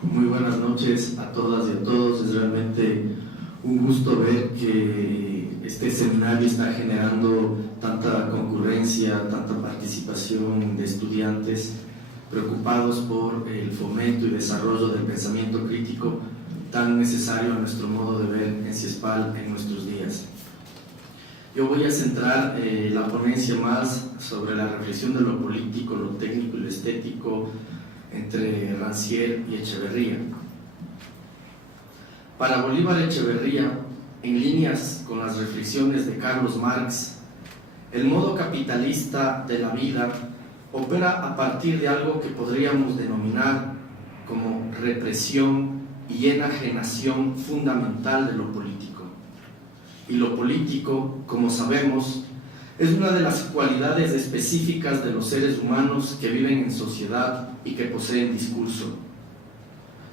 Muy buenas noches a todas y a todos. Es realmente un gusto ver que este seminario está generando tanta concurrencia, tanta participación de estudiantes preocupados por el fomento y desarrollo del pensamiento crítico tan necesario a nuestro modo de ver en CIESPAL en nuestros días. Yo voy a centrar la ponencia más sobre la reflexión de lo político, lo técnico y lo estético entre Rancière y Echeverría. Para Bolívar Echeverría, en líneas con las reflexiones de Carlos Marx, el modo capitalista de la vida opera a partir de algo que podríamos denominar como represión y enajenación fundamental de lo político. Y lo político, como sabemos, es una de las cualidades específicas de los seres humanos que viven en sociedad y que poseen discurso.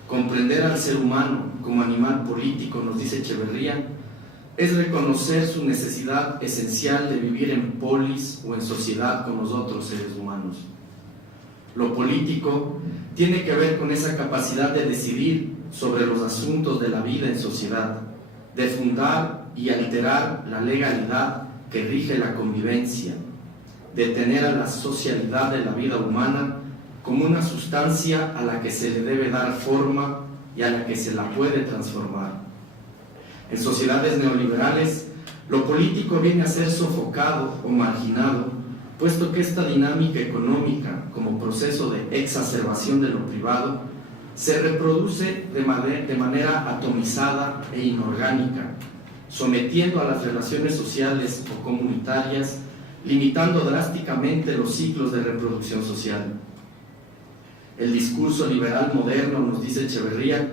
Comprender al ser humano como animal político, nos dice Echeverría, es reconocer su necesidad esencial de vivir en polis o en sociedad con los otros seres humanos. Lo político tiene que ver con esa capacidad de decidir sobre los asuntos de la vida en sociedad, de fundar y alterar la legalidad que rige la convivencia, de tener a la socialidad de la vida humana como una sustancia a la que se le debe dar forma y a la que se la puede transformar. En sociedades neoliberales, lo político viene a ser sofocado o marginado, puesto que esta dinámica económica, como proceso de exacerbación de lo privado, se reproduce de manera atomizada e inorgánica, sometiendo a las relaciones sociales o comunitarias, limitando drásticamente los ciclos de reproducción social. El discurso liberal moderno, nos dice Echeverría,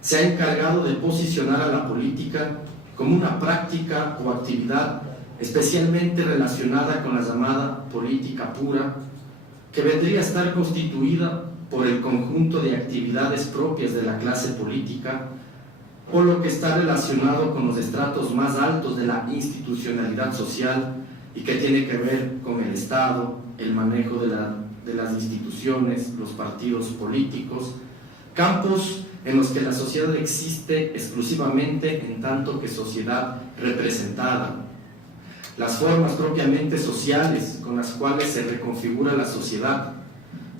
se ha encargado de posicionar a la política como una práctica o actividad especialmente relacionada con la llamada política pura, que vendría a estar constituida por el conjunto de actividades propias de la clase política o lo que está relacionado con los estratos más altos de la institucionalidad social y que tiene que ver con el Estado, el manejo de las instituciones, los partidos políticos, campos en los que la sociedad existe exclusivamente en tanto que sociedad representada. Las formas propiamente sociales con las cuales se reconfigura la sociedad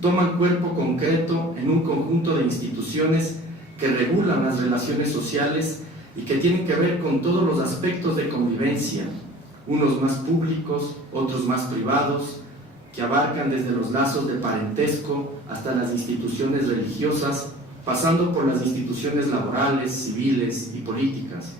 toman cuerpo concreto en un conjunto de instituciones que regulan las relaciones sociales y que tienen que ver con todos los aspectos de convivencia, unos más públicos, otros más privados, que abarcan desde los lazos de parentesco hasta las instituciones religiosas, pasando por las instituciones laborales, civiles y políticas.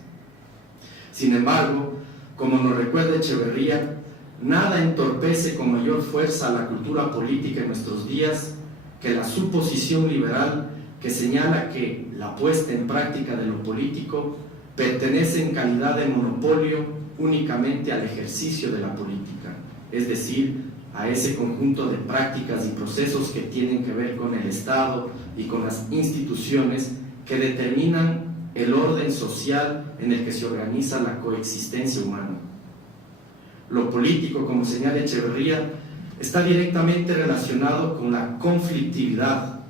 Sin embargo, como nos recuerda Echeverría, nada entorpece con mayor fuerza la cultura política en nuestros días que la suposición liberal que señala que la puesta en práctica de lo político pertenece en calidad de monopolio únicamente al ejercicio de la política, es decir, a ese conjunto de prácticas y procesos que tienen que ver con el Estado y con las instituciones que determinan el orden social en el que se organiza la coexistencia humana. Lo político, como señala Echeverría, está directamente relacionado con la conflictividad.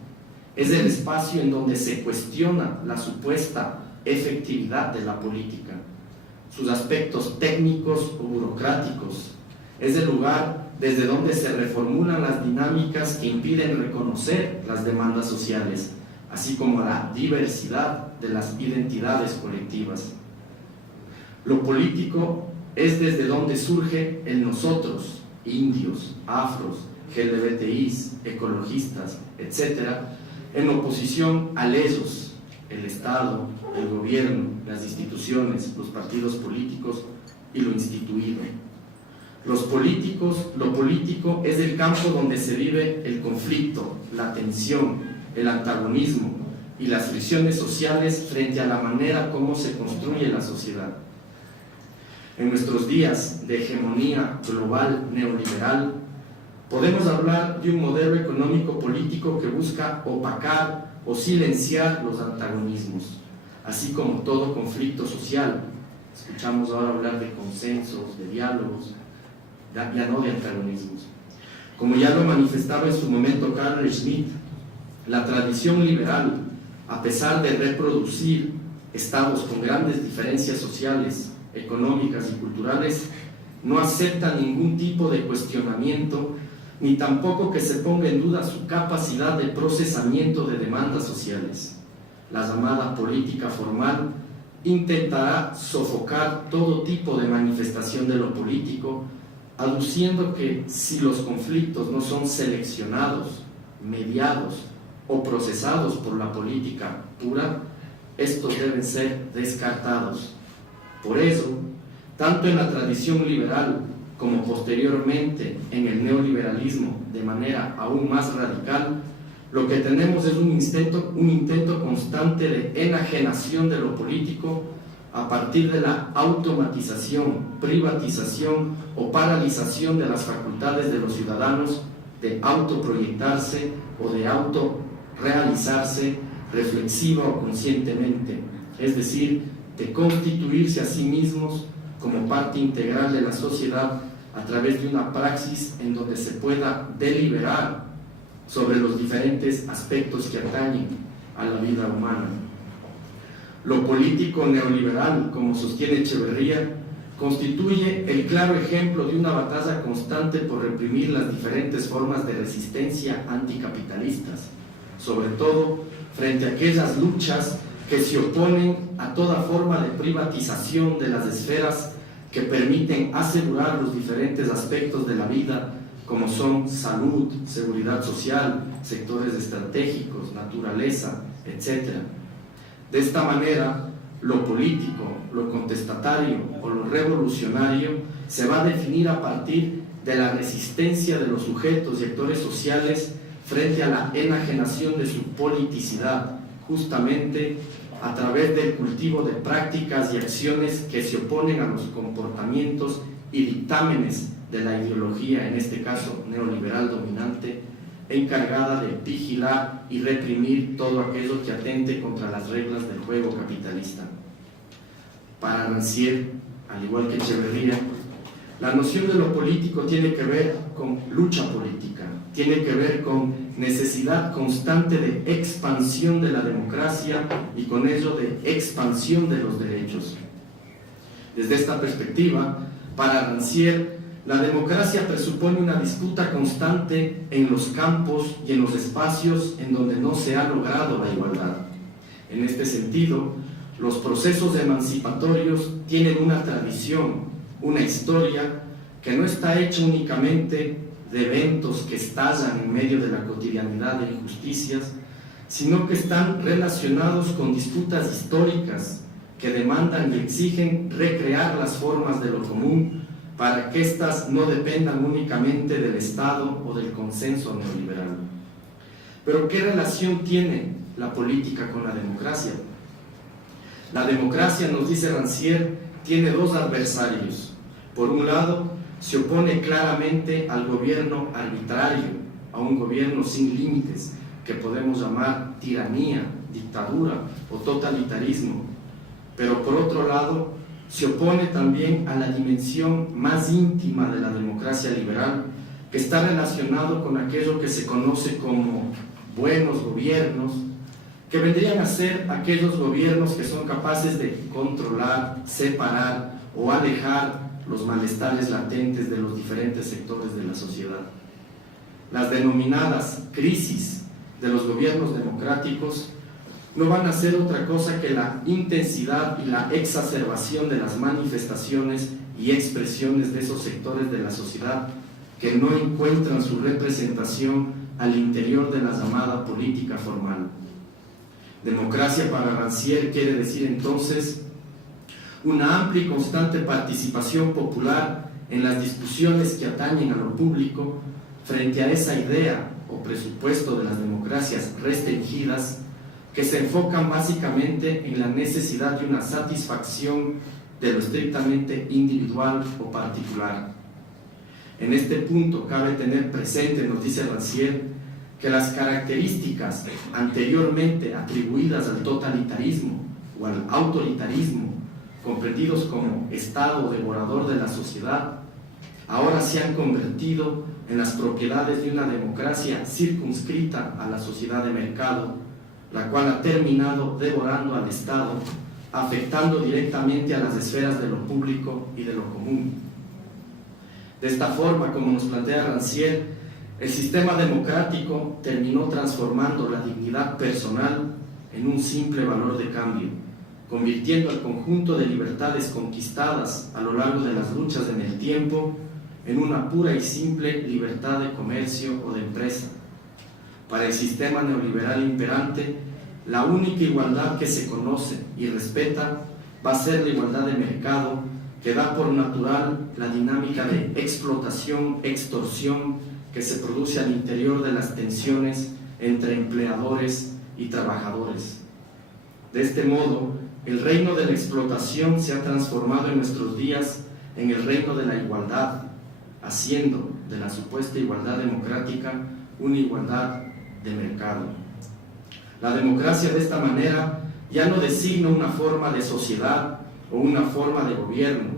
Es el espacio en donde se cuestiona la supuesta efectividad de la política, sus aspectos técnicos o burocráticos. Es el lugar desde donde se reformulan las dinámicas que impiden reconocer las demandas sociales, así como la diversidad de las identidades colectivas. Lo político es desde donde surge el nosotros, indios, afros, LGBTIs, ecologistas, etc., en oposición al ellos, el Estado, el gobierno, las instituciones, los partidos políticos y lo instituido. Lo político es el campo donde se vive el conflicto, la tensión, el antagonismo y las fricciones sociales frente a la manera como se construye la sociedad. En nuestros días de hegemonía global neoliberal, podemos hablar de un modelo económico-político que busca opacar o silenciar los antagonismos, así como todo conflicto social. Escuchamos ahora hablar de consensos, de diálogos, ya no de antagonismos. Como ya lo manifestaba en su momento Carl Schmitt, la tradición liberal a pesar de reproducir estados con grandes diferencias sociales, económicas y culturales, no acepta ningún tipo de cuestionamiento, ni tampoco que se ponga en duda su capacidad de procesamiento de demandas sociales. La llamada política formal intentará sofocar todo tipo de manifestación de lo político, aduciendo que si los conflictos no son seleccionados, mediados o procesados por la política pura, estos deben ser descartados. Por eso, tanto en la tradición liberal como posteriormente en el neoliberalismo de manera aún más radical, lo que tenemos es un intento constante de enajenación de lo político a partir de la automatización, privatización o paralización de las facultades de los ciudadanos de autoproyectarse o de autorrealizarse reflexiva o conscientemente, es decir, de constituirse a sí mismos como parte integral de la sociedad a través de una praxis en donde se pueda deliberar sobre los diferentes aspectos que atañen a la vida humana. Lo político neoliberal, como sostiene Echeverría, constituye el claro ejemplo de una batalla constante por reprimir las diferentes formas de resistencia anticapitalistas, sobre todo frente a aquellas luchas que se oponen a toda forma de privatización de las esferas que permiten asegurar los diferentes aspectos de la vida, como son salud, seguridad social, sectores estratégicos, naturaleza, etc. De esta manera, lo político, lo contestatario o lo revolucionario se va a definir a partir de la resistencia de los sujetos y actores sociales frente a la enajenación de su politicidad, justamente a través del cultivo de prácticas y acciones que se oponen a los comportamientos y dictámenes de la ideología, en este caso neoliberal dominante, encargada de vigilar y reprimir todo aquello que atente contra las reglas del juego capitalista. Para Rancière, al igual que Echeverría, la noción de lo político tiene que ver con lucha política, tiene que ver con necesidad constante de expansión de la democracia y con ello de expansión de los derechos. Desde esta perspectiva, para Rancière, la democracia presupone una disputa constante en los campos y en los espacios en donde no se ha logrado la igualdad. En este sentido, los procesos emancipatorios tienen una tradición, una historia que no está hecha únicamente de eventos que estallan en medio de la cotidianidad de injusticias, sino que están relacionados con disputas históricas que demandan y exigen recrear las formas de lo común para que éstas no dependan únicamente del Estado o del consenso neoliberal. Pero ¿qué relación tiene la política con la democracia? La democracia, nos dice Rancière, tiene dos adversarios. Por un lado, se opone claramente al gobierno arbitrario, a un gobierno sin límites, que podemos llamar tiranía, dictadura o totalitarismo. Pero por otro lado, se opone también a la dimensión más íntima de la democracia liberal, que está relacionado con aquello que se conoce como buenos gobiernos, que vendrían a ser aquellos gobiernos que son capaces de controlar, separar o alejar los malestares latentes de los diferentes sectores de la sociedad. Las denominadas crisis de los gobiernos democráticos no van a ser otra cosa que la intensidad y la exacerbación de las manifestaciones y expresiones de esos sectores de la sociedad que no encuentran su representación al interior de la llamada política formal. Democracia para Rancière quiere decir entonces una amplia y constante participación popular en las discusiones que atañen a lo público frente a esa idea o presupuesto de las democracias restringidas que se enfocan básicamente en la necesidad de una satisfacción de lo estrictamente individual o particular. En este punto cabe tener presente, nos dice Rancière, que las características anteriormente atribuidas al totalitarismo o al autoritarismo, comprendidos como estado devorador de la sociedad, ahora se han convertido en las propiedades de una democracia circunscrita a la sociedad de mercado, la cual ha terminado devorando al Estado, afectando directamente a las esferas de lo público y de lo común. De esta forma, como nos plantea Rancière, el sistema democrático terminó transformando la dignidad personal en un simple valor de cambio, convirtiendo el conjunto de libertades conquistadas a lo largo de las luchas en el tiempo en una pura y simple libertad de comercio o de empresa. Para el sistema neoliberal imperante, la única igualdad que se conoce y respeta va a ser la igualdad de mercado, que da por natural la dinámica de explotación, extorsión que se produce al interior de las tensiones entre empleadores y trabajadores. De este modo, el reino de la explotación se ha transformado en nuestros días en el reino de la igualdad, haciendo de la supuesta igualdad democrática una igualdad de mercado. La democracia de esta manera ya no designa una forma de sociedad o una forma de gobierno,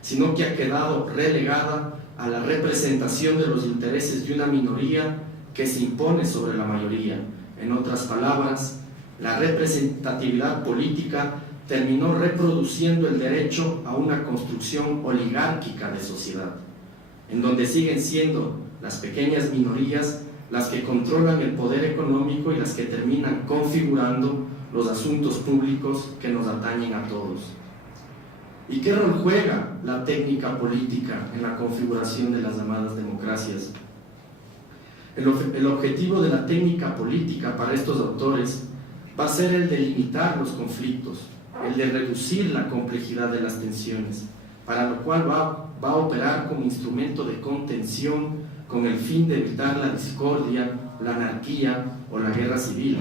sino que ha quedado relegada a la representación de los intereses de una minoría que se impone sobre la mayoría. En otras palabras, la representatividad política terminó reproduciendo el derecho a una construcción oligárquica de sociedad, en donde siguen siendo las pequeñas minorías las que controlan el poder económico y las que terminan configurando los asuntos públicos que nos atañen a todos. ¿Y qué rol juega la técnica política en la configuración de las llamadas democracias? El objetivo de la técnica política para estos autores va a ser el de limitar los conflictos, el de reducir la complejidad de las tensiones, para lo cual va a operar como instrumento de contención con el fin de evitar la discordia, la anarquía o la guerra civil.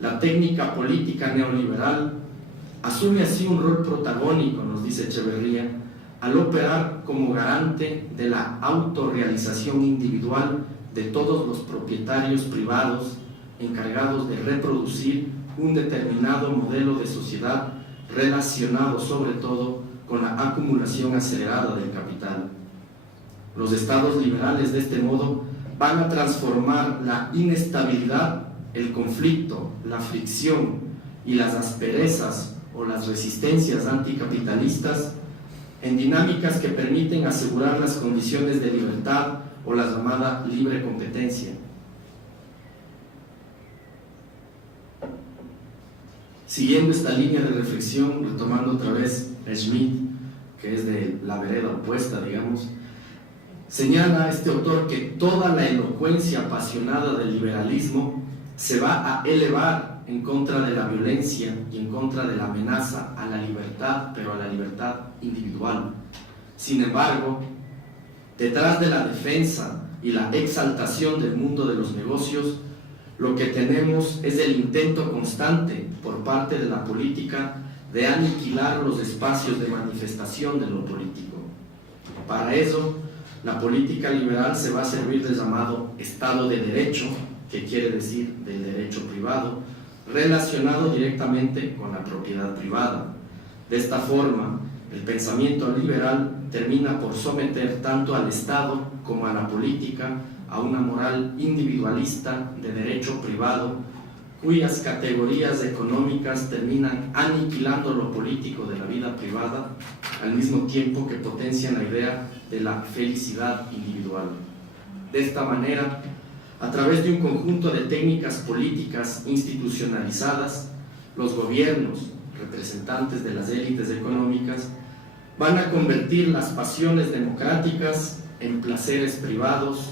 La técnica política neoliberal asume así un rol protagónico, nos dice Echeverría, al operar como garante de la autorrealización individual de todos los propietarios privados encargados de reproducir un determinado modelo de sociedad relacionado sobre todo con la acumulación acelerada del capital. Los estados liberales de este modo van a transformar la inestabilidad, el conflicto, la fricción y las asperezas o las resistencias anticapitalistas en dinámicas que permiten asegurar las condiciones de libertad o la llamada libre competencia. Siguiendo esta línea de reflexión, retomando otra vez a Schmitt, que es de la vereda opuesta, digamos, señala este autor que toda la elocuencia apasionada del liberalismo se va a elevar en contra de la violencia y en contra de la amenaza a la libertad, pero a la libertad individual. Sin embargo, detrás de la defensa y la exaltación del mundo de los negocios, lo que tenemos es el intento constante por parte de la política de aniquilar los espacios de manifestación de lo político. Para eso, la política liberal se va a servir del llamado Estado de Derecho, que quiere decir del derecho privado, relacionado directamente con la propiedad privada. De esta forma, el pensamiento liberal termina por someter tanto al Estado como a la política a una moral individualista de derecho privado, cuyas categorías económicas terminan aniquilando lo político de la vida privada, al mismo tiempo que potencian la idea de la felicidad individual. De esta manera, a través de un conjunto de técnicas políticas institucionalizadas, los gobiernos, representantes de las élites económicas, van a convertir las pasiones democráticas en placeres privados,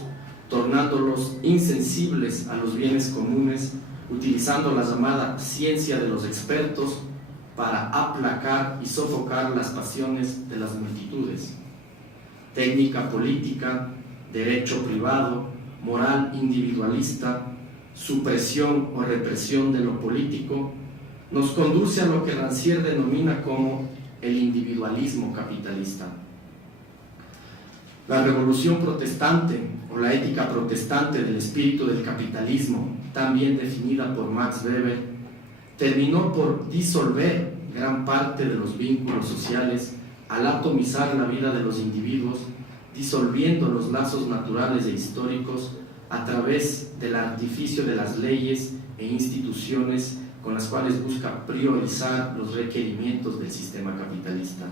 tornándolos insensibles a los bienes comunes, utilizando la llamada ciencia de los expertos para aplacar y sofocar las pasiones de las multitudes. Técnica política, derecho privado, moral individualista, supresión o represión de lo político, nos conduce a lo que Rancière denomina como el individualismo capitalista. La revolución protestante o la ética protestante del espíritu del capitalismo, también definida por Max Weber, terminó por disolver gran parte de los vínculos sociales al atomizar la vida de los individuos, disolviendo los lazos naturales e históricos a través del artificio de las leyes e instituciones con las cuales busca priorizar los requerimientos del sistema capitalista.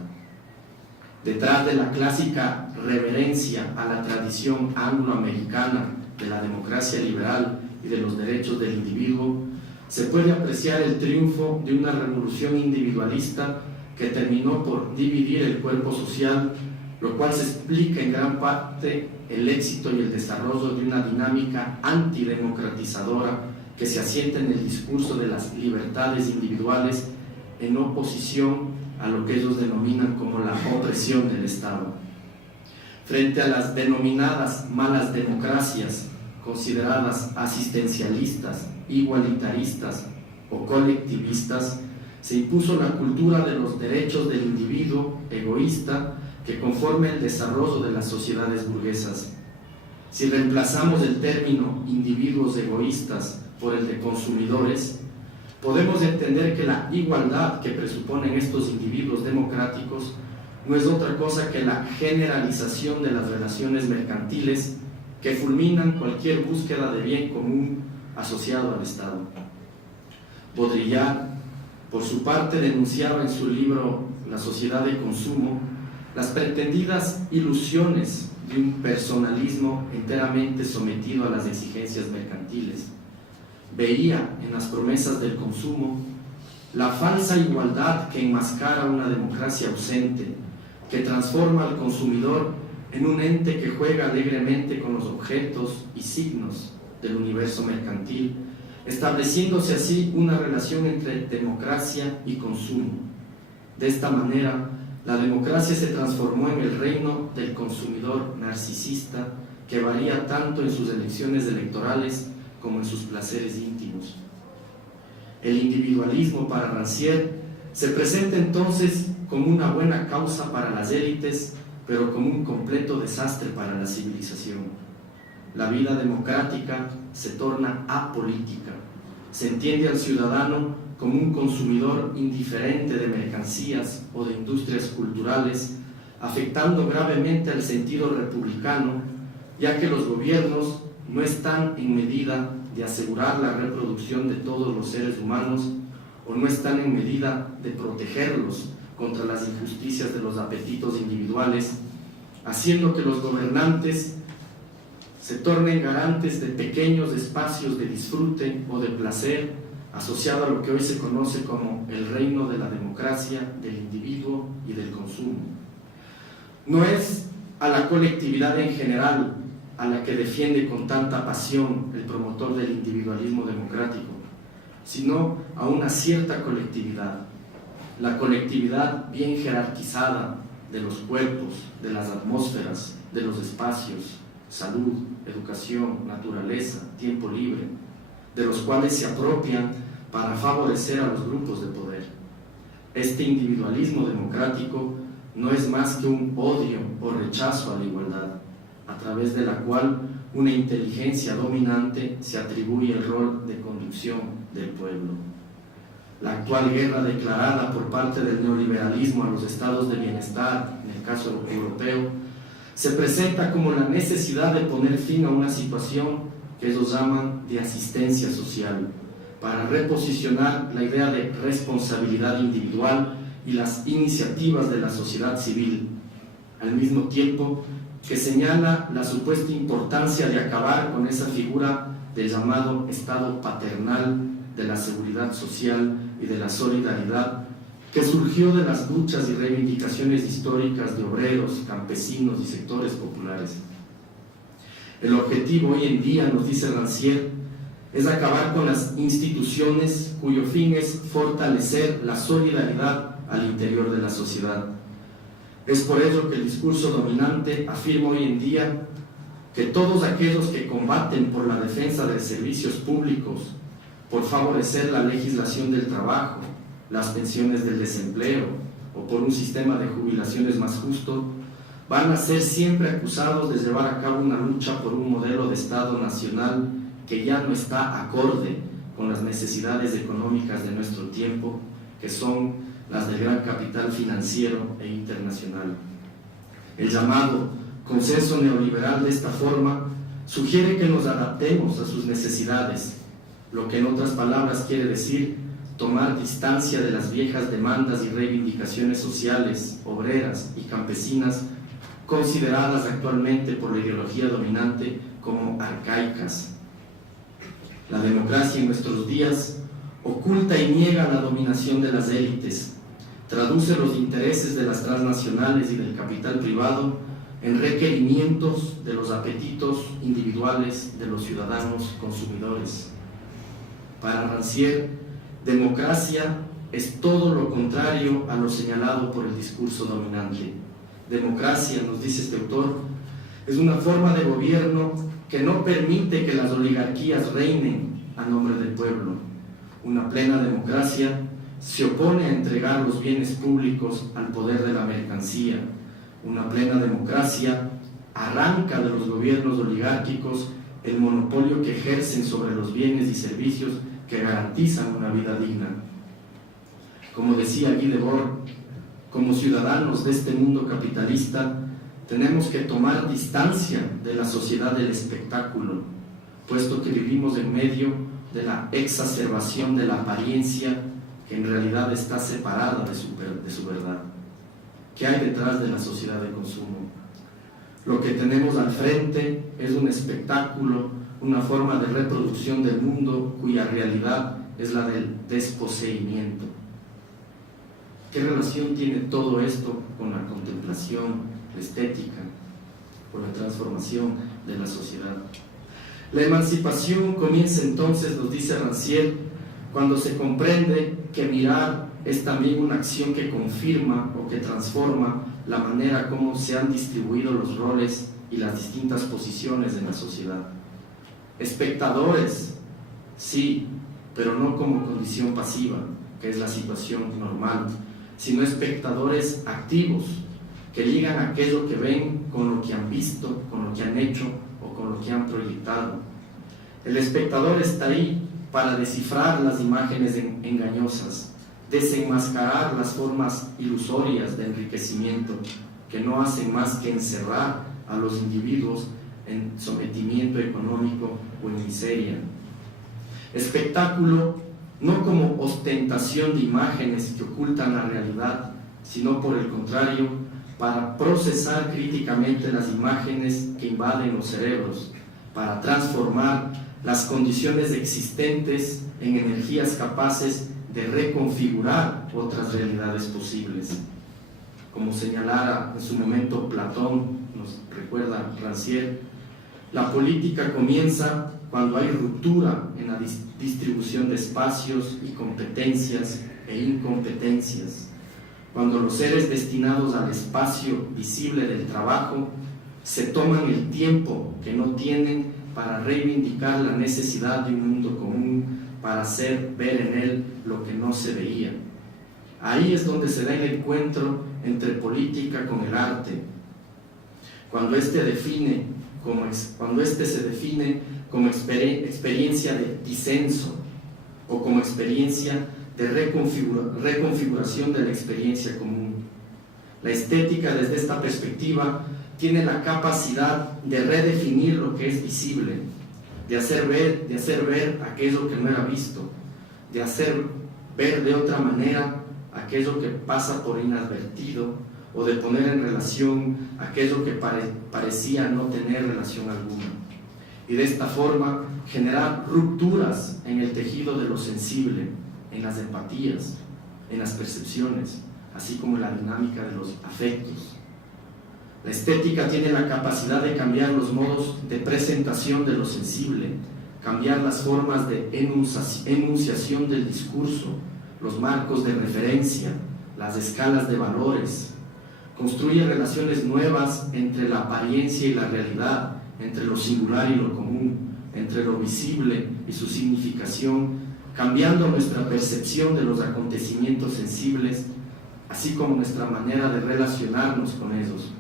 Detrás de la clásica reverencia a la tradición angloamericana de la democracia liberal y de los derechos del individuo, se puede apreciar el triunfo de una revolución individualista que terminó por dividir el cuerpo social, lo cual se explica en gran parte el éxito y el desarrollo de una dinámica antidemocratizadora que se asienta en el discurso de las libertades individuales en oposición a lo que ellos denominan como la opresión del Estado. Frente a las denominadas malas democracias, consideradas asistencialistas, igualitaristas o colectivistas, se impuso la cultura de los derechos del individuo egoísta que conforma el desarrollo de las sociedades burguesas. Si reemplazamos el término individuos egoístas por el de consumidores, podemos entender que la igualdad que presuponen estos individuos democráticos no es otra cosa que la generalización de las relaciones mercantiles que fulminan cualquier búsqueda de bien común asociado al Estado. Baudrillard, por su parte, denunciaba en su libro La sociedad de consumo las pretendidas ilusiones de un personalismo enteramente sometido a las exigencias mercantiles. Veía en las promesas del consumo la falsa igualdad que enmascara una democracia ausente, que transforma al consumidor en un ente que juega alegremente con los objetos y signos del universo mercantil, estableciéndose así una relación entre democracia y consumo. De esta manera, la democracia se transformó en el reino del consumidor narcisista que varía tanto en sus elecciones electorales como en sus placeres íntimos. El individualismo para Rancière se presenta entonces como una buena causa para las élites, pero como un completo desastre para la civilización. La vida democrática se torna apolítica. Se entiende al ciudadano como un consumidor indiferente de mercancías o de industrias culturales, afectando gravemente al sentido republicano, ya que los gobiernos no están en medida de asegurar la reproducción de todos los seres humanos o no están en medida de protegerlos contra las injusticias de los apetitos individuales, haciendo que los gobernantes se tornen garantes de pequeños espacios de disfrute o de placer asociado a lo que hoy se conoce como el reino de la democracia, del individuo y del consumo. No es a la colectividad en general a la que defiende con tanta pasión el promotor del individualismo democrático, sino a una cierta colectividad, la colectividad bien jerarquizada de los cuerpos, de las atmósferas, de los espacios, salud, educación, naturaleza, tiempo libre, de los cuales se apropian para favorecer a los grupos de poder. Este individualismo democrático no es más que un odio o rechazo a la igualdad, a través de la cual una inteligencia dominante se atribuye el rol de conducción del pueblo. La actual guerra declarada por parte del neoliberalismo a los estados de bienestar, en el caso europeo, se presenta como la necesidad de poner fin a una situación que ellos llaman de asistencia social, para reposicionar la idea de responsabilidad individual y las iniciativas de la sociedad civil, al mismo tiempo que señala la supuesta importancia de acabar con esa figura del llamado Estado paternal de la seguridad social y de la solidaridad que surgió de las luchas y reivindicaciones históricas de obreros, campesinos y sectores populares. El objetivo hoy en día, nos dice Rancière, es acabar con las instituciones cuyo fin es fortalecer la solidaridad al interior de la sociedad. Es por ello que el discurso dominante afirma hoy en día que todos aquellos que combaten por la defensa de servicios públicos, por favorecer la legislación del trabajo, las pensiones del desempleo o por un sistema de jubilaciones más justo, van a ser siempre acusados de llevar a cabo una lucha por un modelo de Estado nacional que ya no está acorde con las necesidades económicas de nuestro tiempo, que son las del gran capital financiero e internacional. El llamado consenso neoliberal de esta forma sugiere que nos adaptemos a sus necesidades, lo que en otras palabras quiere decir tomar distancia de las viejas demandas y reivindicaciones sociales, obreras y campesinas consideradas actualmente por la ideología dominante como arcaicas. La democracia en nuestros días oculta y niega la dominación de las élites, traduce los intereses de las transnacionales y del capital privado en requerimientos de los apetitos individuales de los ciudadanos consumidores. Para Rancière, democracia es todo lo contrario a lo señalado por el discurso dominante. Democracia, nos dice este autor, es una forma de gobierno que no permite que las oligarquías reinen a nombre del pueblo. Una plena democracia se opone a entregar los bienes públicos al poder de la mercancía. Una plena democracia arranca de los gobiernos oligárquicos el monopolio que ejercen sobre los bienes y servicios que garantizan una vida digna. Como decía Guy Debord, como ciudadanos de este mundo capitalista, tenemos que tomar distancia de la sociedad del espectáculo, puesto que vivimos en medio de la exacerbación de la apariencia que en realidad está separada de su verdad. ¿Qué hay detrás de la sociedad de consumo? Lo que tenemos al frente es un espectáculo, una forma de reproducción del mundo cuya realidad es la del desposeimiento. ¿Qué relación tiene todo esto con la contemplación, la estética, con la transformación de la sociedad? La emancipación comienza entonces, nos dice Rancière, cuando se comprende que mirar es también una acción que confirma o que transforma la manera como se han distribuido los roles y las distintas posiciones en la sociedad. Espectadores, sí, pero no como condición pasiva, que es la situación normal, sino espectadores activos, que ligan aquello que ven con lo que han visto, con lo que han hecho o con lo que han proyectado. El espectador está ahí para descifrar las imágenes engañosas, desenmascarar las formas ilusorias de enriquecimiento que no hacen más que encerrar a los individuos en sometimiento económico o en miseria. Espectáculo no como ostentación de imágenes que ocultan la realidad, sino por el contrario, para procesar críticamente las imágenes que invaden los cerebros, para transformar las condiciones existentes en energías capaces de reconfigurar otras realidades posibles. Como señalara en su momento Platón, nos recuerda Rancière, la política comienza cuando hay ruptura en la distribución de espacios y competencias e incompetencias, cuando los seres destinados al espacio visible del trabajo se toman el tiempo que no tienen para reivindicar la necesidad de un mundo común, para hacer ver en él lo que no se veía. Ahí es donde se da el encuentro entre política con el arte, cuando este se define como experiencia de disenso o como experiencia de reconfiguración de la experiencia común. La estética desde esta perspectiva tiene la capacidad de redefinir lo que es visible, de hacer ver aquello que no era visto, de hacer ver de otra manera aquello que pasa por inadvertido, o de poner en relación aquello que parecía no tener relación alguna. Y de esta forma generar rupturas en el tejido de lo sensible, en las empatías, en las percepciones, así como en la dinámica de los afectos. La estética tiene la capacidad de cambiar los modos de presentación de lo sensible, cambiar las formas de enunciación del discurso, los marcos de referencia, las escalas de valores. Construye relaciones nuevas entre la apariencia y la realidad, entre lo singular y lo común, entre lo visible y su significación, cambiando nuestra percepción de los acontecimientos sensibles, así como nuestra manera de relacionarnos con ellos.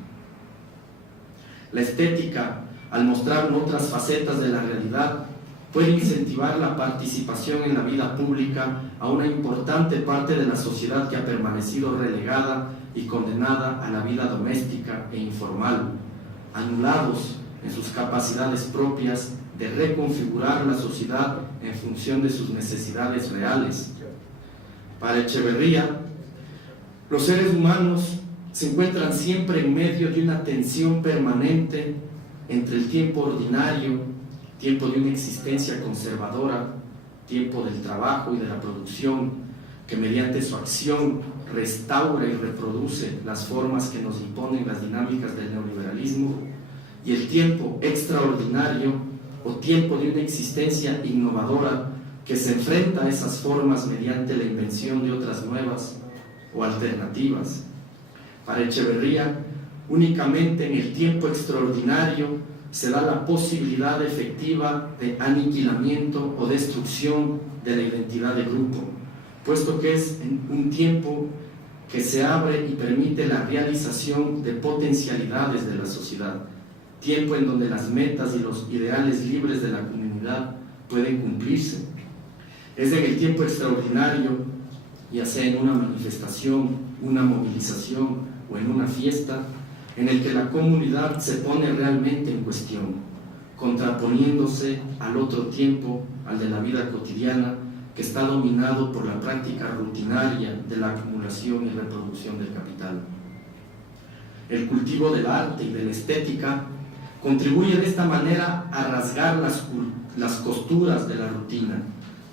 La estética, al mostrar otras facetas de la realidad, puede incentivar la participación en la vida pública a una importante parte de la sociedad que ha permanecido relegada y condenada a la vida doméstica e informal, anulados en sus capacidades propias de reconfigurar la sociedad en función de sus necesidades reales. Para Echeverría, los seres humanos se encuentran siempre en medio de una tensión permanente entre el tiempo ordinario, tiempo de una existencia conservadora, tiempo del trabajo y de la producción, que mediante su acción restaura y reproduce las formas que nos imponen las dinámicas del neoliberalismo, y el tiempo extraordinario o tiempo de una existencia innovadora que se enfrenta a esas formas mediante la invención de otras nuevas o alternativas. Para Echeverría, únicamente en el tiempo extraordinario se da la posibilidad efectiva de aniquilamiento o destrucción de la identidad de grupo, puesto que es un tiempo que se abre y permite la realización de potencialidades de la sociedad, tiempo en donde las metas y los ideales libres de la comunidad pueden cumplirse. Es en el tiempo extraordinario, ya sea en una manifestación, una movilización o en una fiesta, en el que la comunidad se pone realmente en cuestión, contraponiéndose al otro tiempo, al de la vida cotidiana, que está dominado por la práctica rutinaria de la acumulación y reproducción del capital. El cultivo del arte y de la estética contribuye de esta manera a rasgar las costuras de la rutina,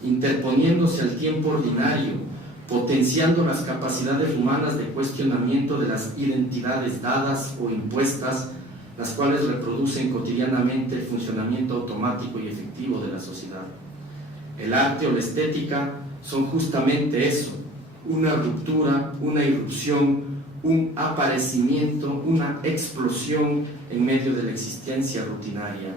interponiéndose al tiempo ordinario, potenciando las capacidades humanas de cuestionamiento de las identidades dadas o impuestas, las cuales reproducen cotidianamente el funcionamiento automático y efectivo de la sociedad. El arte o la estética son justamente eso, una ruptura, una irrupción, un aparecimiento, una explosión en medio de la existencia rutinaria.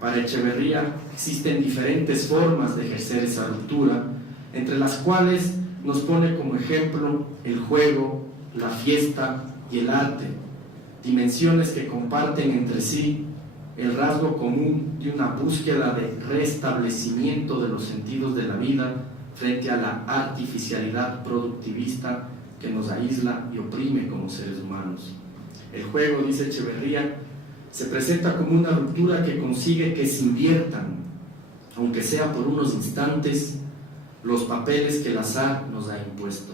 Para Echeverría existen diferentes formas de ejercer esa ruptura, entre las cuales nos pone como ejemplo el juego, la fiesta y el arte, dimensiones que comparten entre sí el rasgo común de una búsqueda de restablecimiento de los sentidos de la vida frente a la artificialidad productivista que nos aísla y oprime como seres humanos. El juego, dice Echeverría, se presenta como una ruptura que consigue que se inviertan, aunque sea por unos instantes, los papeles que el azar nos ha impuesto.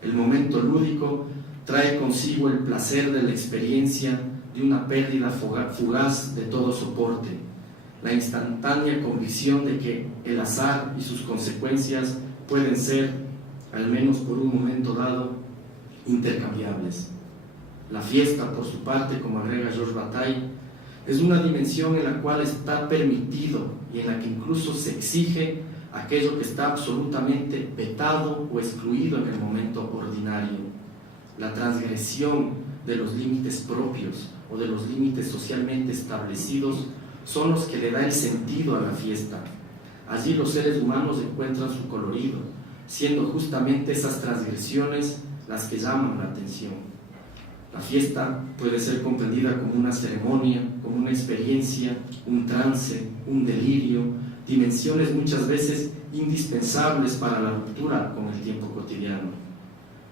El momento lúdico trae consigo el placer de la experiencia de una pérdida fugaz de todo soporte, la instantánea convicción de que el azar y sus consecuencias pueden ser, al menos por un momento dado, intercambiables. La fiesta, por su parte, como agrega Georges Bataille, es una dimensión en la cual está permitido y en la que incluso se exige aquello que está absolutamente vetado o excluido en el momento ordinario. La transgresión de los límites propios o de los límites socialmente establecidos son los que le da el sentido a la fiesta. Allí los seres humanos encuentran su colorido, siendo justamente esas transgresiones las que llaman la atención. La fiesta puede ser comprendida como una ceremonia, como una experiencia, un trance, un delirio, dimensiones muchas veces indispensables para la ruptura con el tiempo cotidiano.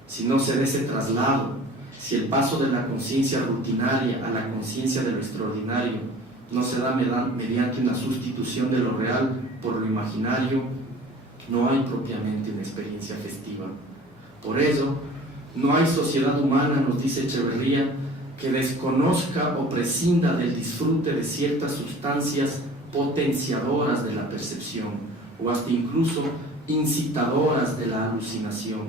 Si no se da ese traslado, si el paso de la conciencia rutinaria a la conciencia de lo extraordinario no se da mediante una sustitución de lo real por lo imaginario, no hay propiamente una experiencia festiva. Por ello, no hay sociedad humana, nos dice Echeverría, que desconozca o prescinda del disfrute de ciertas sustancias potenciadoras de la percepción o hasta incluso incitadoras de la alucinación.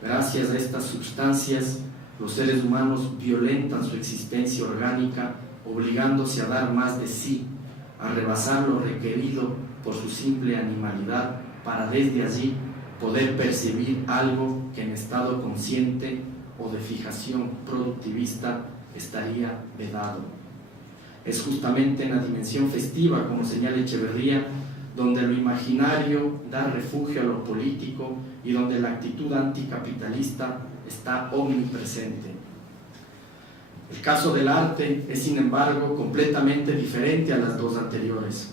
Gracias a estas sustancias, los seres humanos violentan su existencia orgánica, obligándose a dar más de sí, a rebasar lo requerido por su simple animalidad, para desde allí poder percibir algo que en estado consciente o de fijación productivista estaría vedado. Es justamente en la dimensión festiva, como señala Echeverría, donde lo imaginario da refugio a lo político y donde la actitud anticapitalista está omnipresente. El caso del arte es, sin embargo, completamente diferente a las dos anteriores.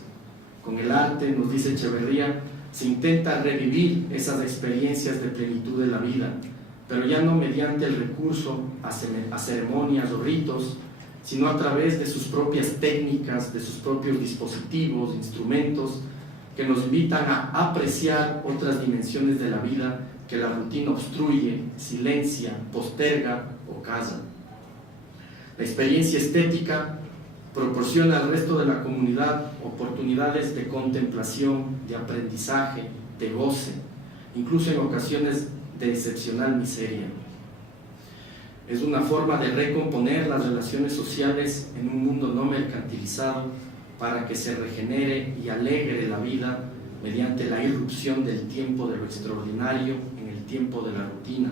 Con el arte, nos dice Echeverría, se intenta revivir esas experiencias de plenitud de la vida, pero ya no mediante el recurso a ceremonias o ritos, sino a través de sus propias técnicas, de sus propios dispositivos, instrumentos, que nos invitan a apreciar otras dimensiones de la vida que la rutina obstruye, silencia, posterga o calla. La experiencia estética proporciona al resto de la comunidad oportunidades de contemplación, de aprendizaje, de goce, incluso en ocasiones de excepcional miseria. Es una forma de recomponer las relaciones sociales en un mundo no mercantilizado para que se regenere y alegre la vida mediante la irrupción del tiempo de lo extraordinario en el tiempo de la rutina,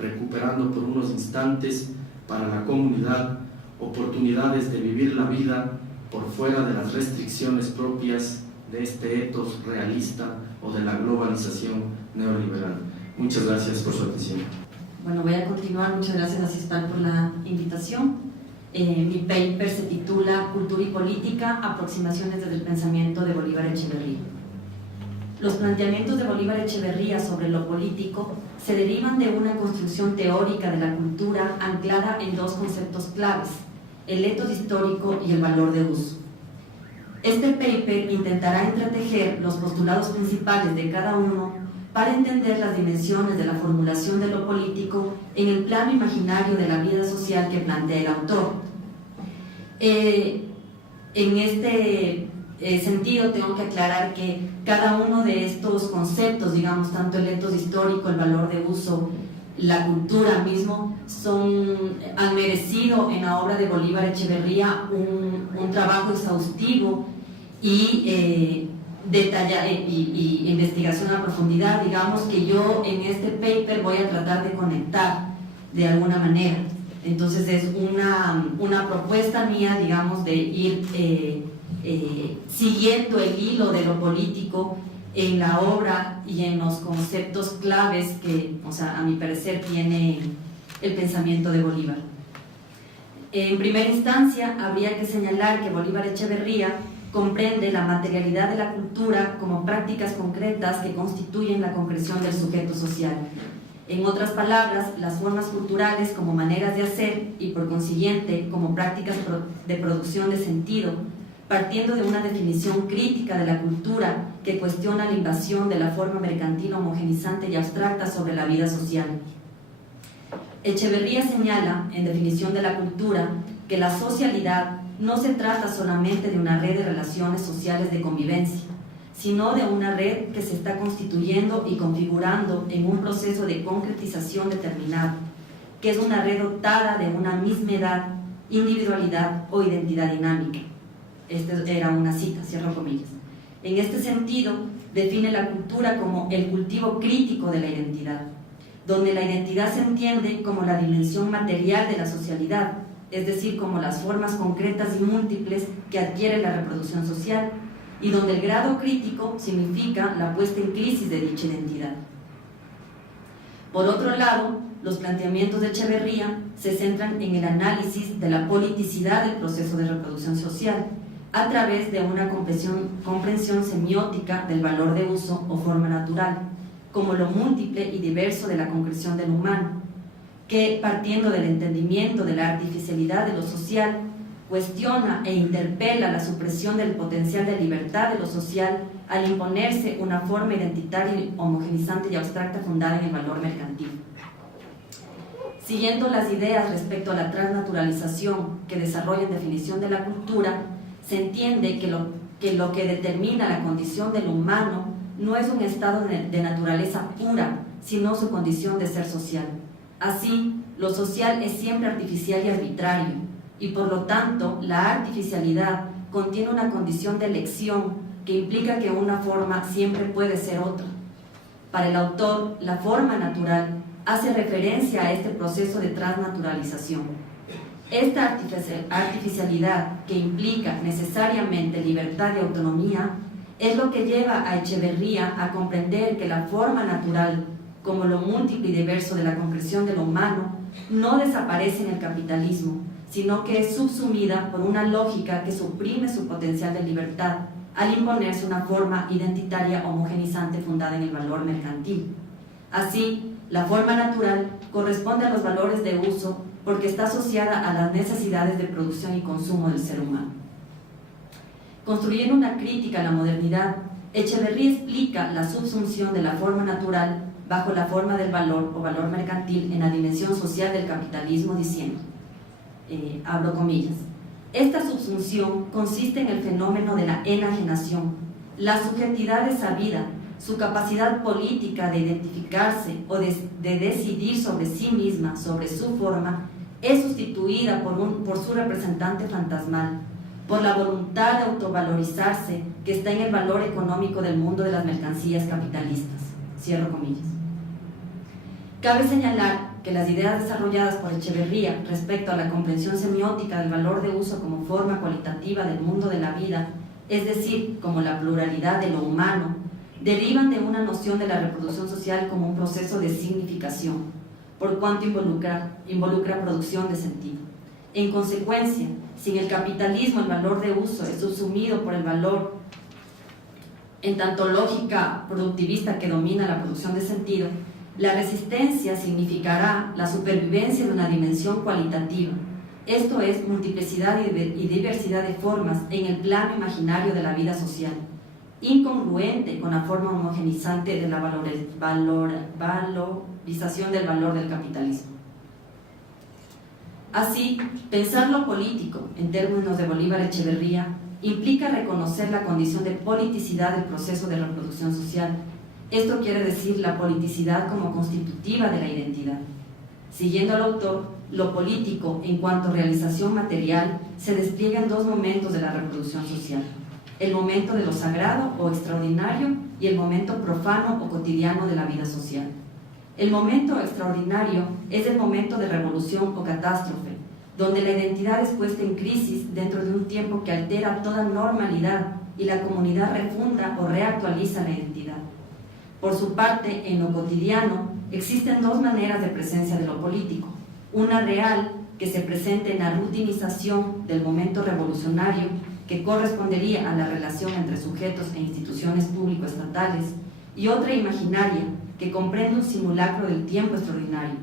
recuperando por unos instantes para la comunidad oportunidades de vivir la vida por fuera de las restricciones propias de este etos realista o de la globalización neoliberal. Muchas gracias por su atención. Bueno, voy a continuar. Muchas gracias a CISPAL por la invitación. Mi paper se titula Cultura y Política, aproximaciones desde el pensamiento de Bolívar Echeverría. Los planteamientos de Bolívar Echeverría sobre lo político se derivan de una construcción teórica de la cultura anclada en dos conceptos claves: el etos histórico y el valor de uso. Este paper intentará entretejer los postulados principales de cada uno para entender las dimensiones de la formulación de lo político en el plano imaginario de la vida social que plantea el autor. En este sentido, tengo que aclarar que cada uno de estos conceptos, digamos, tanto el etos histórico, el valor de uso, la cultura mismo, han merecido en la obra de Bolívar Echeverría un trabajo exhaustivo y y investigación a profundidad, digamos, que yo en este paper voy a tratar de conectar de alguna manera. Entonces es una propuesta mía, digamos, de ir siguiendo el hilo de lo político en la obra y en los conceptos claves que, o sea, a mi parecer tiene el pensamiento de Bolívar. En primera instancia, habría que señalar que Bolívar Echeverría comprende la materialidad de la cultura como prácticas concretas que constituyen la concreción del sujeto social. En otras palabras, las formas culturales como maneras de hacer y por consiguiente como prácticas de producción de sentido, partiendo de una definición crítica de la cultura que cuestiona la invasión de la forma mercantil homogenizante y abstracta sobre la vida social. Echeverría señala, en definición de la cultura, que la socialidad no se trata solamente de una red de relaciones sociales de convivencia, sino de una red que se está constituyendo y configurando en un proceso de concretización determinado, que es una red dotada de una misma edad, individualidad o identidad dinámica. Esta era una cita, cierro comillas. En este sentido, define la cultura como el cultivo crítico de la identidad, donde la identidad se entiende como la dimensión material de la socialidad, es decir, como las formas concretas y múltiples que adquiere la reproducción social, y donde el grado crítico significa la puesta en crisis de dicha identidad. Por otro lado, los planteamientos de Echeverría se centran en el análisis de la politicidad del proceso de reproducción social, a través de una comprensión semiótica del valor de uso o forma natural, como lo múltiple y diverso de la concreción del humano, que, partiendo del entendimiento de la artificialidad de lo social, cuestiona e interpela la supresión del potencial de libertad de lo social al imponerse una forma identitaria, homogenizante y abstracta fundada en el valor mercantil. Siguiendo las ideas respecto a la transnaturalización que desarrolla en definición de la cultura, se entiende que lo que determina la condición del humano no es un estado de naturaleza pura, sino su condición de ser social. Así, lo social es siempre artificial y arbitrario, y por lo tanto, la artificialidad contiene una condición de elección que implica que una forma siempre puede ser otra. Para el autor, la forma natural hace referencia a este proceso de transnaturalización. Esta artificialidad, que implica necesariamente libertad y autonomía, es lo que lleva a Echeverría a comprender que la forma natural, como lo múltiple y diverso de la concreción de lo humano, no desaparece en el capitalismo, sino que es subsumida por una lógica que suprime su potencial de libertad al imponerse una forma identitaria homogenizante fundada en el valor mercantil. Así, la forma natural corresponde a los valores de uso porque está asociada a las necesidades de producción y consumo del ser humano. Construyendo una crítica a la modernidad, Echeverría explica la subsunción de la forma natural bajo la forma del valor o valor mercantil en la dimensión social del capitalismo, diciendo, abro comillas, esta subsunción consiste en el fenómeno de la enajenación, la subjetividad de esa vida, su capacidad política de identificarse o de decidir sobre sí misma, sobre su forma, es sustituida por su representante fantasmal, por la voluntad de autovalorizarse que está en el valor económico del mundo de las mercancías capitalistas. Cierro comillas. Cabe señalar que las ideas desarrolladas por Echeverría respecto a la comprensión semiótica del valor de uso como forma cualitativa del mundo de la vida, es decir, como la pluralidad de lo humano, derivan de una noción de la reproducción social como un proceso de significación, por cuanto involucra producción de sentido. En consecuencia, si en el capitalismo el valor de uso es subsumido por el valor en tanto lógica productivista que domina la producción de sentido, la resistencia significará la supervivencia de una dimensión cualitativa, esto es, multiplicidad y diversidad de formas en el plano imaginario de la vida social, incongruente con la forma homogenizante de la valorización del valor del capitalismo. Así, pensar lo político, en términos de Bolívar Echeverría, implica reconocer la condición de politicidad del proceso de reproducción social. Esto quiere decir la politicidad como constitutiva de la identidad. Siguiendo al autor, lo político, en cuanto a realización material, se despliega en dos momentos de la reproducción social: el momento de lo sagrado o extraordinario y el momento profano o cotidiano de la vida social. El momento extraordinario es el momento de revolución o catástrofe, donde la identidad es puesta en crisis dentro de un tiempo que altera toda normalidad y la comunidad refunda o reactualiza la identidad. Por su parte, en lo cotidiano, existen dos maneras de presencia de lo político: una real, que se presenta en la rutinización del momento revolucionario, que correspondería a la relación entre sujetos e instituciones público-estatales, y otra imaginaria, que comprende un simulacro del tiempo extraordinario,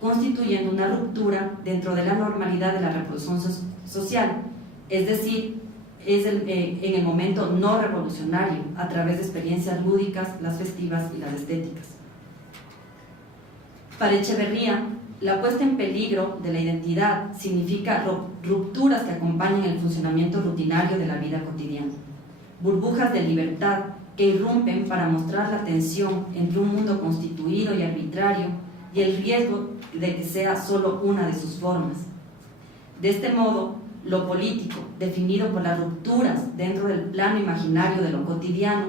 constituyendo una ruptura dentro de la normalidad de la reproducción social, es decir, en el momento no revolucionario, a través de experiencias lúdicas, las festivas y las estéticas. Para Echeverría, la puesta en peligro de la identidad significa rupturas que acompañan el funcionamiento rutinario de la vida cotidiana, burbujas de libertad que irrumpen para mostrar la tensión entre un mundo constituido y arbitrario y el riesgo de que sea solo una de sus formas. De este modo, lo político, definido por las rupturas dentro del plano imaginario de lo cotidiano,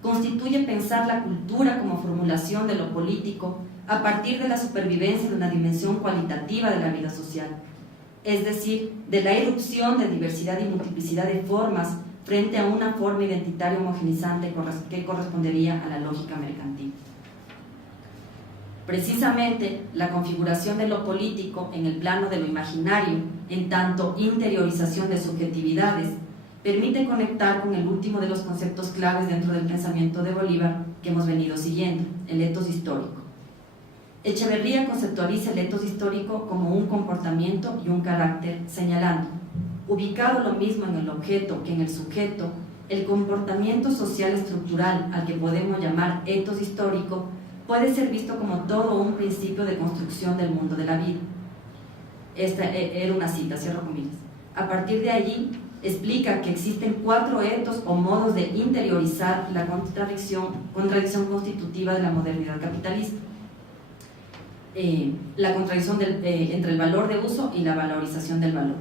constituye pensar la cultura como formulación de lo político a partir de la supervivencia de una dimensión cualitativa de la vida social, es decir, de la irrupción de diversidad y multiplicidad de formas frente a una forma identitaria homogenizante que correspondería a la lógica mercantil. Precisamente, la configuración de lo político en el plano de lo imaginario, en tanto interiorización de subjetividades, permite conectar con el último de los conceptos claves dentro del pensamiento de Bolívar que hemos venido siguiendo, el etos histórico. Echeverría conceptualiza el etos histórico como un comportamiento y un carácter, señalando: ubicado lo mismo en el objeto que en el sujeto, el comportamiento social estructural al que podemos llamar etos histórico puede ser visto como todo un principio de construcción del mundo de la vida. Esta era una cita, cierro comillas. A partir de allí, explica que existen 4 etos o modos de interiorizar la contradicción constitutiva de la modernidad capitalista. La contradicción entre el valor de uso y la valorización del valor.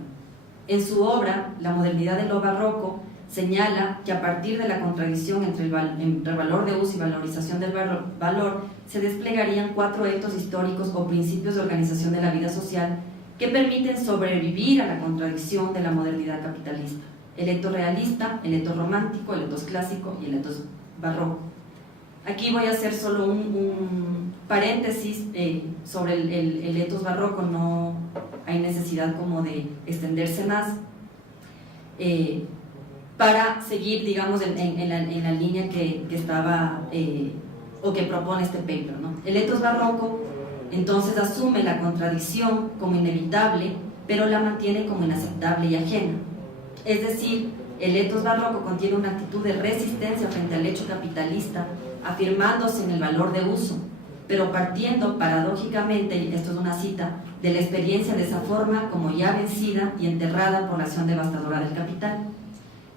En su obra, La modernidad de lo barroco, señala que a partir de la contradicción entre el valor de uso y valorización del valor, se desplegarían 4 etos históricos o principios de organización de la vida social que permiten sobrevivir a la contradicción de la modernidad capitalista: el etos realista, el etos romántico, el etos clásico y el etos barroco. Aquí voy a hacer solo un paréntesis sobre el etos barroco, no hay necesidad como de extenderse más, para seguir, digamos, en la línea que estaba o que propone este paper, ¿no? El etos barroco Entonces asume la contradicción como inevitable, pero la mantiene como inaceptable y ajena. Es decir, el etos barroco contiene una actitud de resistencia frente al hecho capitalista, afirmándose en el valor de uso, pero partiendo paradójicamente, y esto es una cita, de la experiencia de esa forma como ya vencida y enterrada por la acción devastadora del capital.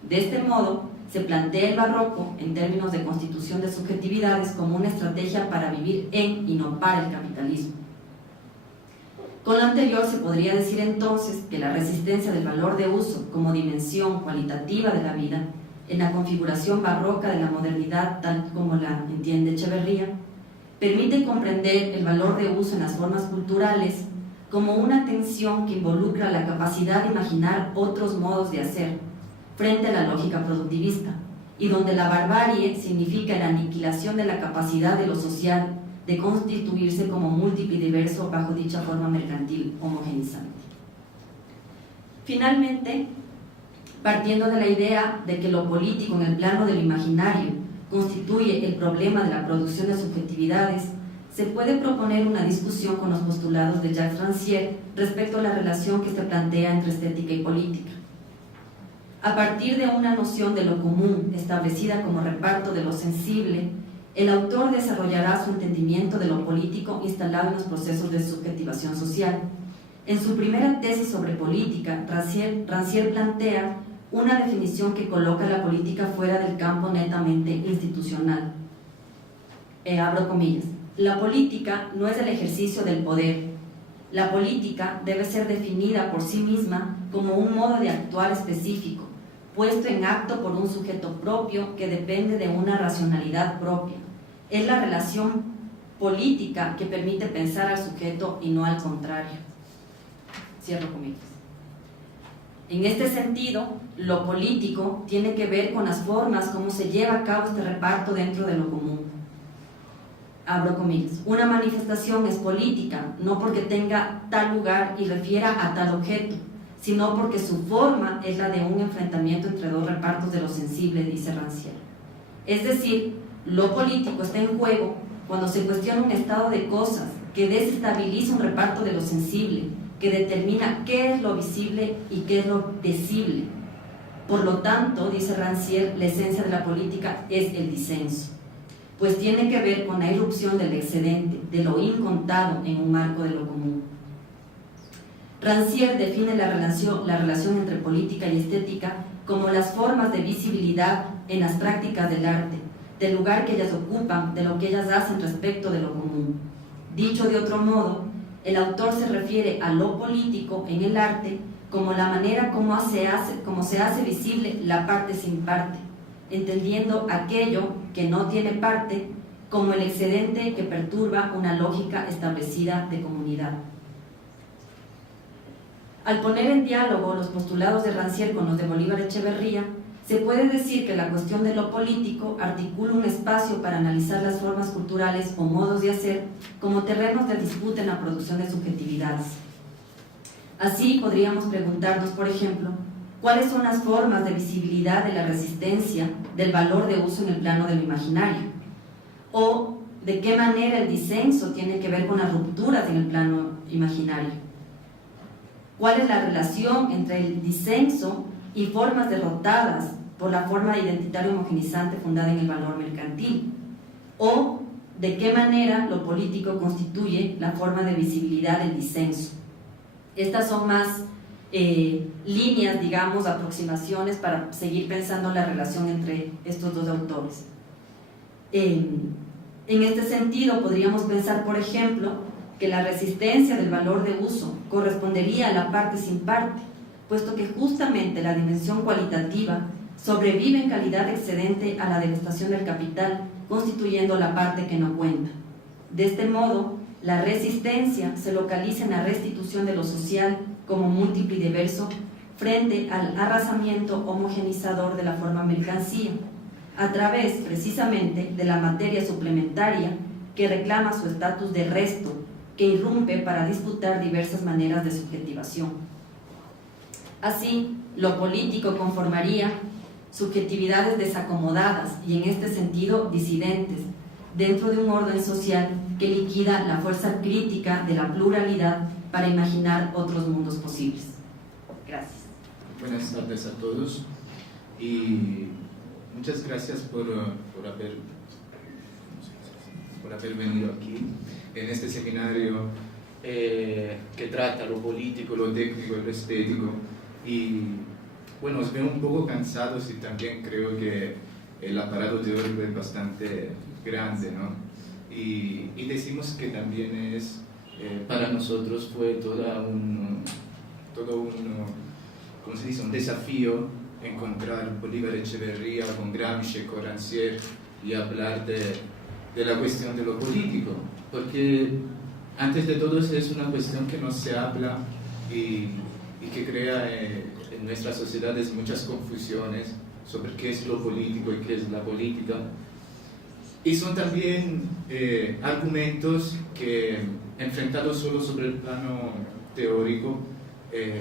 De este modo, se plantea el barroco en términos de constitución de subjetividades como una estrategia para vivir en y no para el capitalismo. Con lo anterior se podría decir entonces que la resistencia del valor de uso como dimensión cualitativa de la vida, en la configuración barroca de la modernidad tal como la entiende Echeverría, permite comprender el valor de uso en las formas culturales como una tensión que involucra la capacidad de imaginar otros modos de hacer frente a la lógica productivista, y donde la barbarie significa la aniquilación de la capacidad de lo social de constituirse como múltiple y diverso bajo dicha forma mercantil homogenizante. Finalmente, partiendo de la idea de que lo político en el plano del imaginario constituye el problema de la producción de subjetividades, se puede proponer una discusión con los postulados de Jacques Rancière respecto a la relación que se plantea entre estética y política. A partir de una noción de lo común establecida como reparto de lo sensible, el autor desarrollará su entendimiento de lo político instalado en los procesos de subjetivación social. En su primera tesis sobre política, Rancière plantea una definición que coloca la política fuera del campo netamente institucional. Abro comillas. La política no es el ejercicio del poder. La política debe ser definida por sí misma como un modo de actuar específico, puesto en acto por un sujeto propio que depende de una racionalidad propia. Es la relación política que permite pensar al sujeto y no al contrario. Cierro comillas. En este sentido, lo político tiene que ver con las formas como se lleva a cabo este reparto dentro de lo común. Abro comillas. Una manifestación es política, no porque tenga tal lugar y refiera a tal objeto, sino porque su forma es la de un enfrentamiento entre dos repartos de lo sensible, dice Rancière. Es decir, lo político está en juego cuando se cuestiona un estado de cosas que desestabiliza un reparto de lo sensible, que determina qué es lo visible y qué es lo visible. Por lo tanto, dice Rancière, la esencia de la política es el disenso, pues tiene que ver con la irrupción del excedente, de lo incontado en un marco de lo común. Rancière define la relación entre política y estética como las formas de visibilidad en las prácticas del arte, del lugar que ellas ocupan, de lo que ellas hacen respecto de lo común. Dicho de otro modo, el autor se refiere a lo político en el arte como la manera como se hace visible la parte sin parte, entendiendo aquello que no tiene parte como el excedente que perturba una lógica establecida de comunidad. Al poner en diálogo los postulados de Rancière con los de Bolívar Echeverría, se puede decir que la cuestión de lo político articula un espacio para analizar las formas culturales o modos de hacer como terrenos de disputa en la producción de subjetividades. Así podríamos preguntarnos, por ejemplo, ¿cuáles son las formas de visibilidad de la resistencia del valor de uso en el plano de lo imaginario? ¿O de qué manera el disenso tiene que ver con las rupturas en el plano imaginario? ¿Cuál es la relación entre el disenso y formas derrotadas por la forma identitaria homogenizante fundada en el valor mercantil? ¿O de qué manera lo político constituye la forma de visibilidad del disenso? Estas son más líneas, digamos, aproximaciones para seguir pensando la relación entre estos dos autores. En este sentido, podríamos pensar, por ejemplo, que la resistencia del valor de uso correspondería a la parte sin parte, puesto que justamente la dimensión cualitativa sobrevive en calidad excedente a la devastación del capital, constituyendo la parte que no cuenta. De este modo, la resistencia se localiza en la restitución de lo social como múltiple y diverso frente al arrasamiento homogenizador de la forma mercancía, a través precisamente de la materia suplementaria que reclama su estatus de resto, que irrumpe para disputar diversas maneras de subjetivación. Así, lo político conformaría subjetividades desacomodadas y en este sentido disidentes, dentro de un orden social que liquida la fuerza crítica de la pluralidad para imaginar otros mundos posibles. Gracias. Buenas tardes a todos y muchas gracias por haber venido aquí en este seminario que trata lo político, lo técnico y lo estético. Y bueno, os veo un poco cansados y también creo que el aparato teórico es bastante grande, ¿no? Y decimos que también es, para nosotros fue todo un ¿cómo se dice? Un desafío encontrar Bolívar Echeverría con Gramsci, con Rancière y hablar de la cuestión de lo político, porque antes de todo es una cuestión que no se habla y que crea en nuestras sociedades muchas confusiones sobre qué es lo político y qué es la política. Y son también argumentos que, enfrentados solo sobre el plano teórico,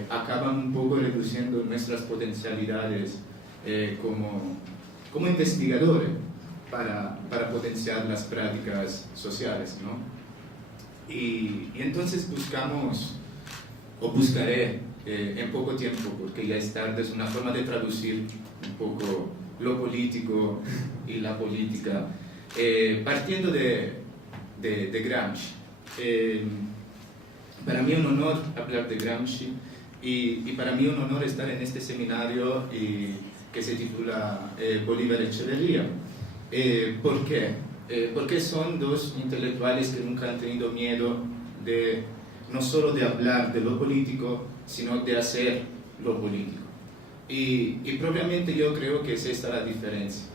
acaban un poco reduciendo nuestras potencialidades como investigadores para potenciar las prácticas sociales, ¿no? Y entonces buscaré en poco tiempo, porque ya es tarde, es una forma de traducir un poco lo político y la política, partiendo de Gramsci. Para mí un honor hablar de Gramsci y para mí un honor estar en este seminario que se titula Bolívar Echeverría. ¿Por qué? Porque son dos intelectuales que nunca han tenido miedo no solo de hablar de lo político, sino de hacer lo político. Y propiamente yo creo que es esta la diferencia.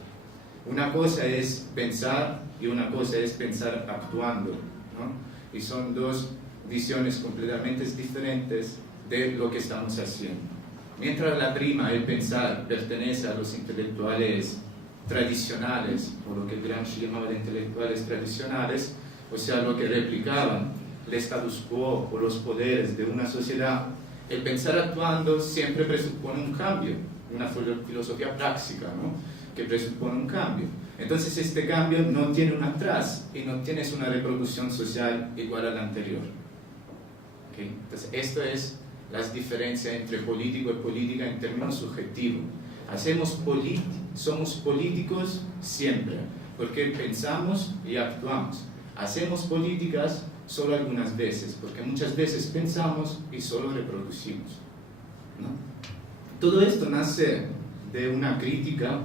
Una cosa es pensar y una cosa es pensar actuando, ¿no? Y son dos visiones completamente diferentes de lo que estamos haciendo. Mientras la prima, el pensar, pertenece a los intelectuales tradicionales, o lo que Gramsci llamaba de intelectuales tradicionales, o sea, lo que replicaban el status quo o los poderes de una sociedad, el pensar actuando siempre presupone un cambio, una filosofía práctica, ¿no? Que presupone un cambio. Entonces este cambio no tiene un atrás y no tienes una reproducción social igual a la anterior. ¿Okay? Entonces esto es las diferencias entre político y política en términos subjetivos. Somos políticos siempre, porque pensamos y actuamos. Hacemos políticas solo algunas veces, porque muchas veces pensamos y solo reproducimos, ¿no? Todo esto nace de una crítica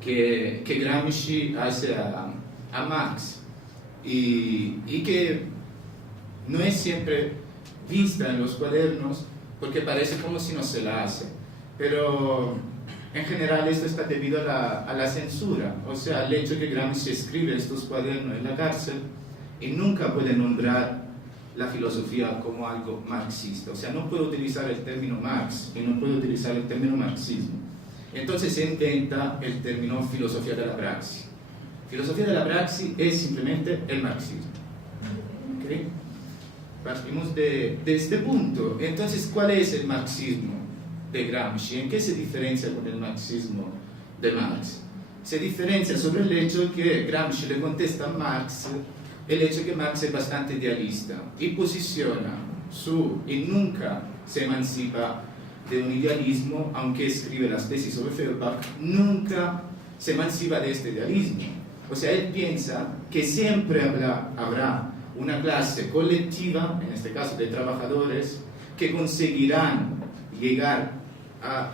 que Gramsci hace a Marx y que no es siempre vista en los cuadernos porque parece como si no se la hace, pero en general esto está debido a la censura, o sea, el hecho que Gramsci escribe estos cuadernos en la cárcel y nunca puede nombrar la filosofía como algo marxista, o sea, no puede utilizar el término Marx y no puede utilizar el término marxismo. Entonces se inventa el término filosofía de la praxis. Filosofía de la praxis es simplemente el marxismo. ¿Okay? Partimos de este punto. Entonces, ¿cuál es el marxismo de Gramsci? ¿En qué se diferencia con el marxismo de Marx? Se diferencia sobre el hecho que Gramsci le contesta a Marx el hecho que Marx es bastante idealista y posiciona y nunca se emancipa de un idealismo, aunque escribe las tesis sobre Feuerbach, nunca se emancipa de este idealismo. O sea, él piensa que siempre habrá una clase colectiva, en este caso de trabajadores, que conseguirán llegar a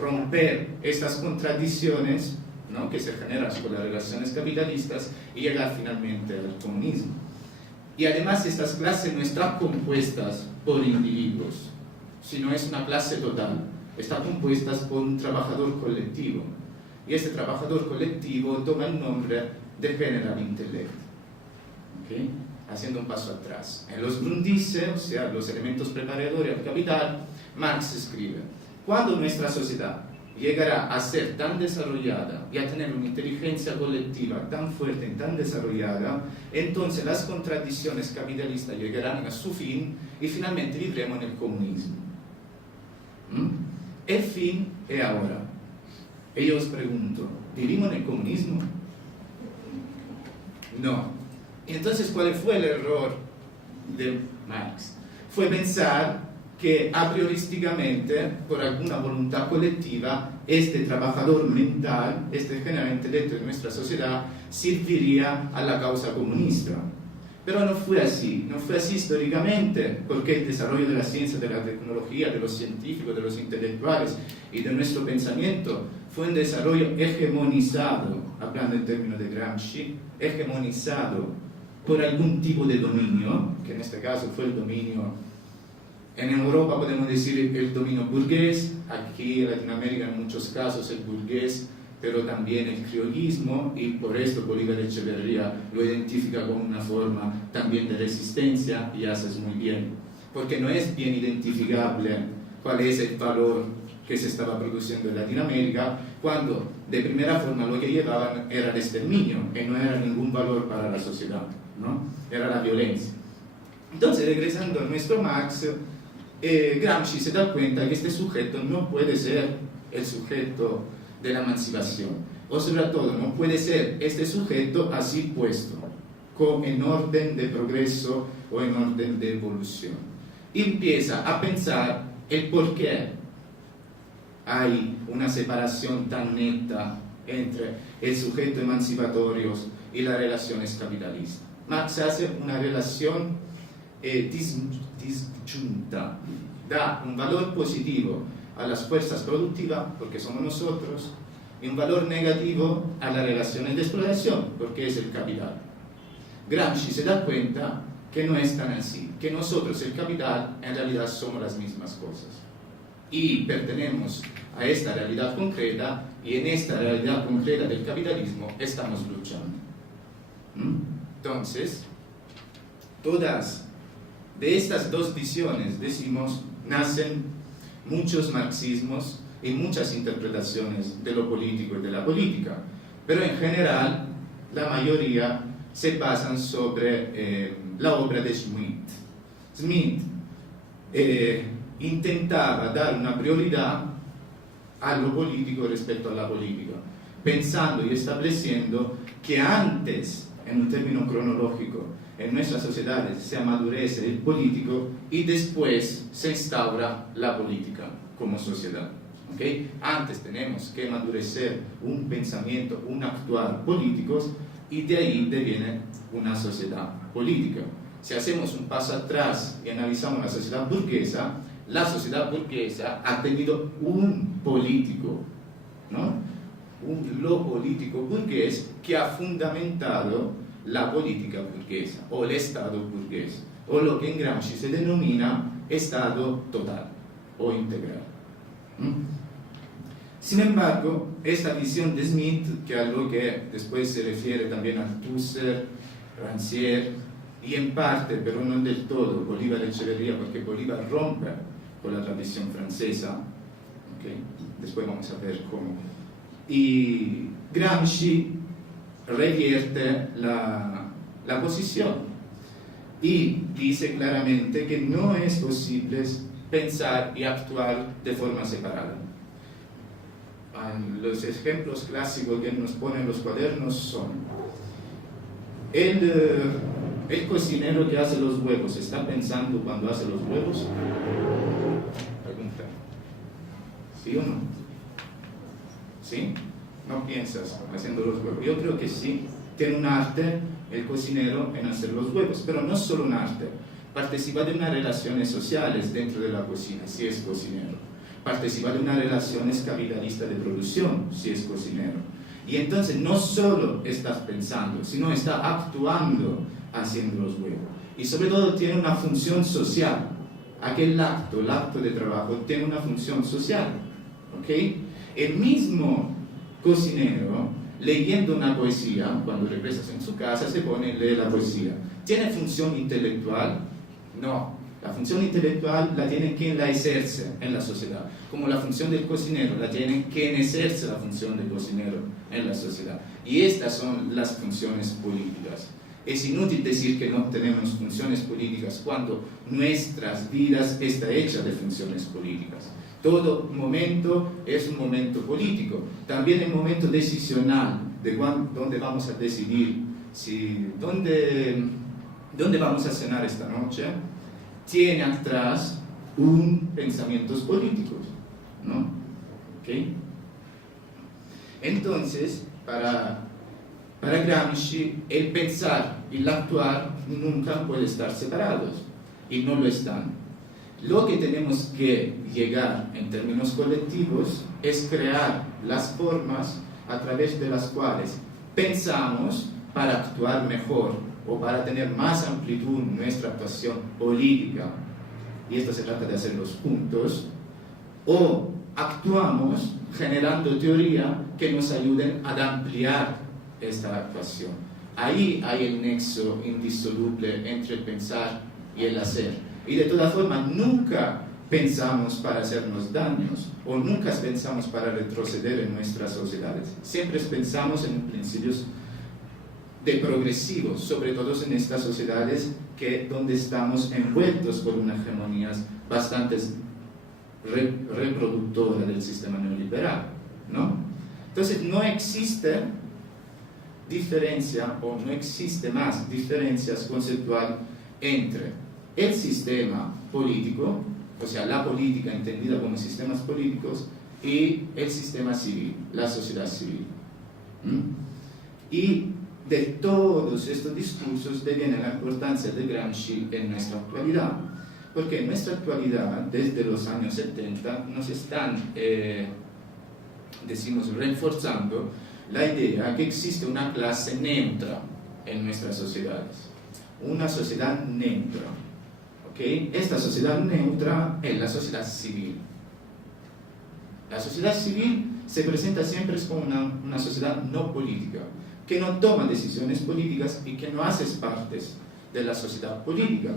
romper estas contradicciones, ¿no?, que se generan con las relaciones capitalistas y llegar finalmente al comunismo. Y además estas clases no están compuestas por individuos, sino es una clase total, están compuestas por un trabajador colectivo. Y este trabajador colectivo toma el nombre de General Intellect. ¿Okay? Haciendo un paso atrás. En los Grundrisse, o sea, los elementos preparadores al capital, Marx escribe: cuando nuestra sociedad llegará a ser tan desarrollada y a tener una inteligencia colectiva tan fuerte y tan desarrollada, entonces las contradicciones capitalistas llegarán a su fin y finalmente viviremos en el comunismo. El fin es ahora. Y yo os pregunto, ¿vivimos en el comunismo? No. Entonces, ¿cuál fue el error de Marx? Fue pensar que a priorísticamente, por alguna voluntad colectiva, este trabajador mental, este general intelecto de nuestra sociedad, serviría a la causa comunista. Pero no fue así históricamente, porque el desarrollo de la ciencia, de la tecnología, de los científicos, de los intelectuales y de nuestro pensamiento fue un desarrollo hegemonizado, hablando en términos de Gramsci, hegemonizado por algún tipo de dominio, que en este caso fue el dominio, en Europa podemos decir el dominio burgués, aquí en Latinoamérica en muchos casos el burgués, pero también el criollismo, y por esto Bolívar Echeverría lo identifica como una forma también de resistencia, y haces muy bien, porque no es bien identificable cuál es el valor que se estaba produciendo en Latinoamérica, cuando de primera forma lo que llevaban era el exterminio, que no era ningún valor para la sociedad, ¿no? Era la violencia. Entonces, regresando a nuestro Marx, Gramsci se da cuenta que este sujeto no puede ser el sujeto de la emancipación, o sobre todo no puede ser este sujeto así puesto, en orden de progreso o en orden de evolución. Y empieza a pensar el por qué hay una separación tan neta entre el sujeto emancipatorio y las relaciones capitalistas. Marx hace una relación disjunta, da un valor positivo a las fuerzas productivas, porque somos nosotros, y un valor negativo a las relaciones de explotación, porque es el capital. Gramsci se da cuenta que no es tan así, que nosotros, el capital, en realidad somos las mismas cosas. Y pertenecemos a esta realidad concreta, y en esta realidad concreta del capitalismo estamos luchando. Entonces, todas de estas dos visiones, decimos, nacen muchos marxismos y muchas interpretaciones de lo político y de la política, pero en general la mayoría se basan sobre la obra de Schmitt. Schmitt intentaba dar una prioridad a lo político respecto a la política, pensando y estableciendo que antes, en un término cronológico, en nuestras sociedades se amadurece el político y después se instaura la política como sociedad. ¿Okay? Antes tenemos que amadurecer un pensamiento, un actuar políticos, y de ahí deviene una sociedad política. Si hacemos un paso atrás y analizamos la sociedad burguesa ha tenido un político, ¿no? Lo político burgués que ha fundamentado la política burguesa o el Estado burgués, o lo que en Gramsci se denomina Estado total o integral. Sin embargo, esta visión de Schmitt, que a lo que después se refiere también a Tusser, Rancière, y en parte, pero no del todo, Bolívar Echeverría, porque Bolívar rompe con la tradición francesa, ¿okay? Después vamos a ver cómo. Y Gramsci revierte la posición y dice claramente que no es posible pensar y actuar de forma separada. Los ejemplos clásicos que nos ponen los cuadernos son el cocinero que hace los huevos, ¿está pensando cuando hace los huevos? Pregunta. ¿Sí o no? ¿Sí? No piensas haciendo los huevos. Yo creo que sí, tiene un arte el cocinero en hacer los huevos, pero no solo un arte, participa de unas relaciones sociales dentro de la cocina, si es cocinero, participa de unas relaciones capitalistas de producción, si es cocinero, y entonces no solo estás pensando, sino está actuando haciendo los huevos, y sobre todo tiene una función social. Aquel acto, el acto de trabajo, tiene una función social, ¿ok? El mismo cocinero, leyendo una poesía, cuando regresas en su casa, se pone a leer la poesía. ¿Tiene función intelectual? No. La función intelectual la tiene quien la ejerce en la sociedad. Como la función del cocinero, la tiene quien ejerce la función del cocinero en la sociedad. Y estas son las funciones políticas. Es inútil decir que no tenemos funciones políticas cuando nuestras vidas están hechas de funciones políticas. Todo momento es un momento político. También el momento decisional, donde vamos a decidir ¿dónde vamos a cenar esta noche? Tiene atrás un pensamientos políticos, ¿no? ¿Okay? Entonces, para Gramsci, el pensar y el actuar nunca pueden estar separados, y no lo están. Lo que tenemos que llegar en términos colectivos es crear las formas a través de las cuales pensamos para actuar mejor o para tener más amplitud en nuestra actuación política, y esto se trata de hacerlos juntos, o actuamos generando teoría que nos ayuden a ampliar esta actuación. Ahí hay el nexo indisoluble entre el pensar y el hacer. Y de todas formas, nunca pensamos para hacernos daños o nunca pensamos para retroceder en nuestras sociedades. Siempre pensamos en principios de progresivos, sobre todo en estas sociedades donde estamos envueltos por unas hegemonías bastante reproductoras del sistema neoliberal, ¿no? Entonces no existe diferencia o no existe más diferencias conceptuales entre el sistema político, o sea, la política entendida como sistemas políticos, y el sistema civil, la sociedad civil. Y de todos estos discursos deviene la importancia de Gramsci en nuestra actualidad, porque en nuestra actualidad, desde los años 70, nos están, reforzando la idea que existe una clase neutra en nuestras sociedades, una sociedad neutra. ¿Okay? Esta sociedad neutra es la sociedad civil. La sociedad civil se presenta siempre como una sociedad no política, que no toma decisiones políticas y que no hace partes de la sociedad política.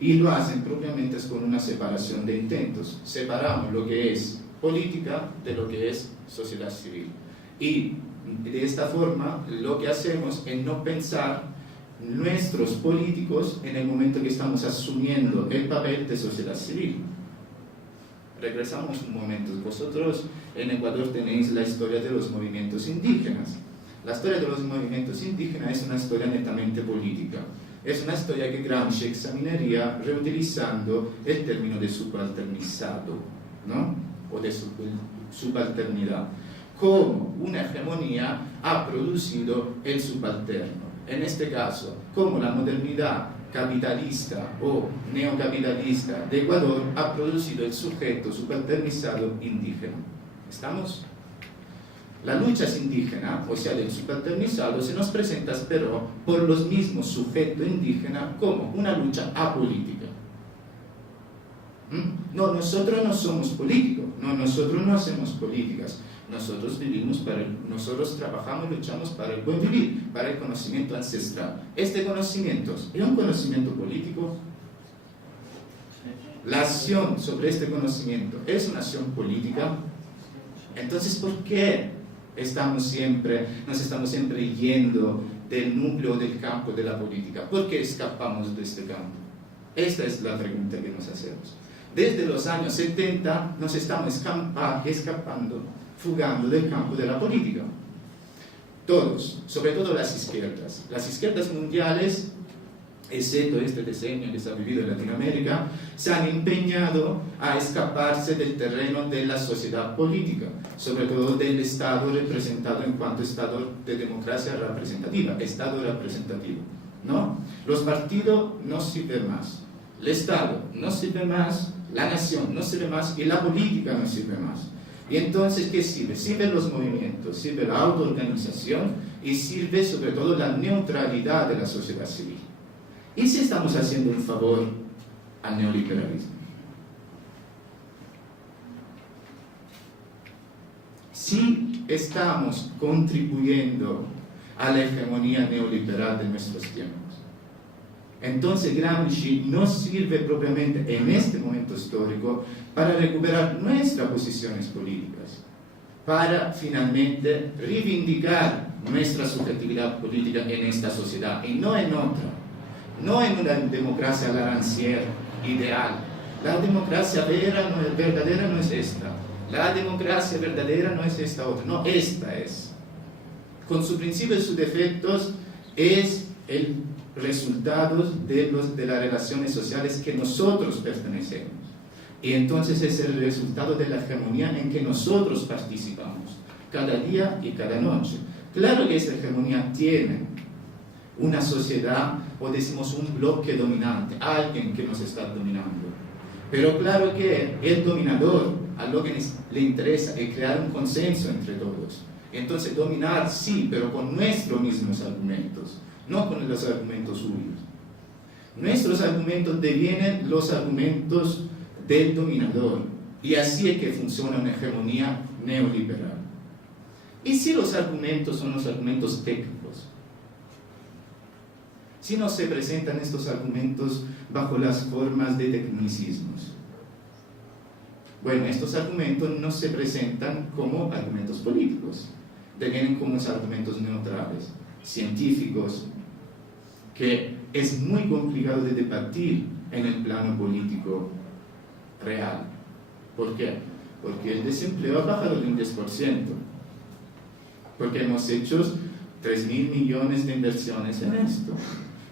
Y lo hacen propiamente con una separación de intentos. Separamos lo que es política de lo que es sociedad civil. Y de esta forma lo que hacemos es no pensar nuestros políticos en el momento que estamos asumiendo el papel de sociedad civil. Regresamos un momento. Vosotros en Ecuador tenéis la historia de los movimientos indígenas. La historia de los movimientos indígenas es una historia netamente política. Es una historia que Gramsci examinaría reutilizando el término de subalternizado, ¿no? O de subalternidad. Cómo una hegemonía ha producido el subalterno. En este caso, cómo la modernidad capitalista o neocapitalista de Ecuador ha producido el sujeto subalternizado indígena. ¿Estamos? La lucha indígena, o sea, del subalternizado, se nos presenta, pero por los mismos sujetos indígenas como una lucha apolítica. No, nosotros no somos políticos, no, nosotros no hacemos políticas, nosotros trabajamos y luchamos para el buen vivir, para el conocimiento ancestral. Este conocimiento es un conocimiento político. La acción sobre este conocimiento es una acción política. Entonces, ¿por qué nos estamos siempre yendo del núcleo del campo de la política? ¿Por qué escapamos de este campo? Esta es la pregunta que nos hacemos. Desde los años 70 nos estamos escapando, fugando del campo de la política. Todos, sobre todo las izquierdas mundiales, excepto este diseño que se ha vivido en Latinoamérica, se han empeñado a escaparse del terreno de la sociedad política, sobre todo del Estado representado en cuanto Estado de democracia representativa, Estado representativo, ¿no? Los partidos no sirven más, el Estado no sirve más, la nación no sirve más y la política no sirve más. Y entonces, ¿qué sirve? Sirven los movimientos, sirve la autoorganización y sirve sobre todo la neutralidad de la sociedad civil. ¿Y si estamos haciendo un favor al neoliberalismo? Si estamos contribuyendo a la hegemonía neoliberal de nuestros tiempos, entonces Gramsci nos sirve propiamente en este momento histórico para recuperar nuestras posiciones políticas, para finalmente reivindicar nuestra subjetividad política en esta sociedad y no en otra. No en una democracia Larancière ideal. La democracia verdadera no es esta. La democracia verdadera no es esta otra. No, esta es. Con sus principios y sus defectos, es el resultado de las relaciones sociales que nosotros pertenecemos. Y entonces es el resultado de la hegemonía en que nosotros participamos, cada día y cada noche. Claro que esa hegemonía tiene una sociedad, o decimos un bloque dominante, alguien que nos está dominando. Pero claro que el dominador, a lo que le interesa es crear un consenso entre todos. Entonces dominar sí, pero con nuestros mismos argumentos, no con los argumentos suyos. Nuestros argumentos devienen los argumentos del dominador, y así es que funciona una hegemonía neoliberal. ¿Y si los argumentos son los argumentos técnicos? Si no se presentan estos argumentos bajo las formas de tecnicismos. Bueno, estos argumentos no se presentan como argumentos políticos, devienen como argumentos neutrales, científicos, que es muy complicado de debatir en el plano político real. ¿Por qué? Porque el desempleo ha bajado de un 10%, porque hemos hecho 3.000 millones de inversiones en esto,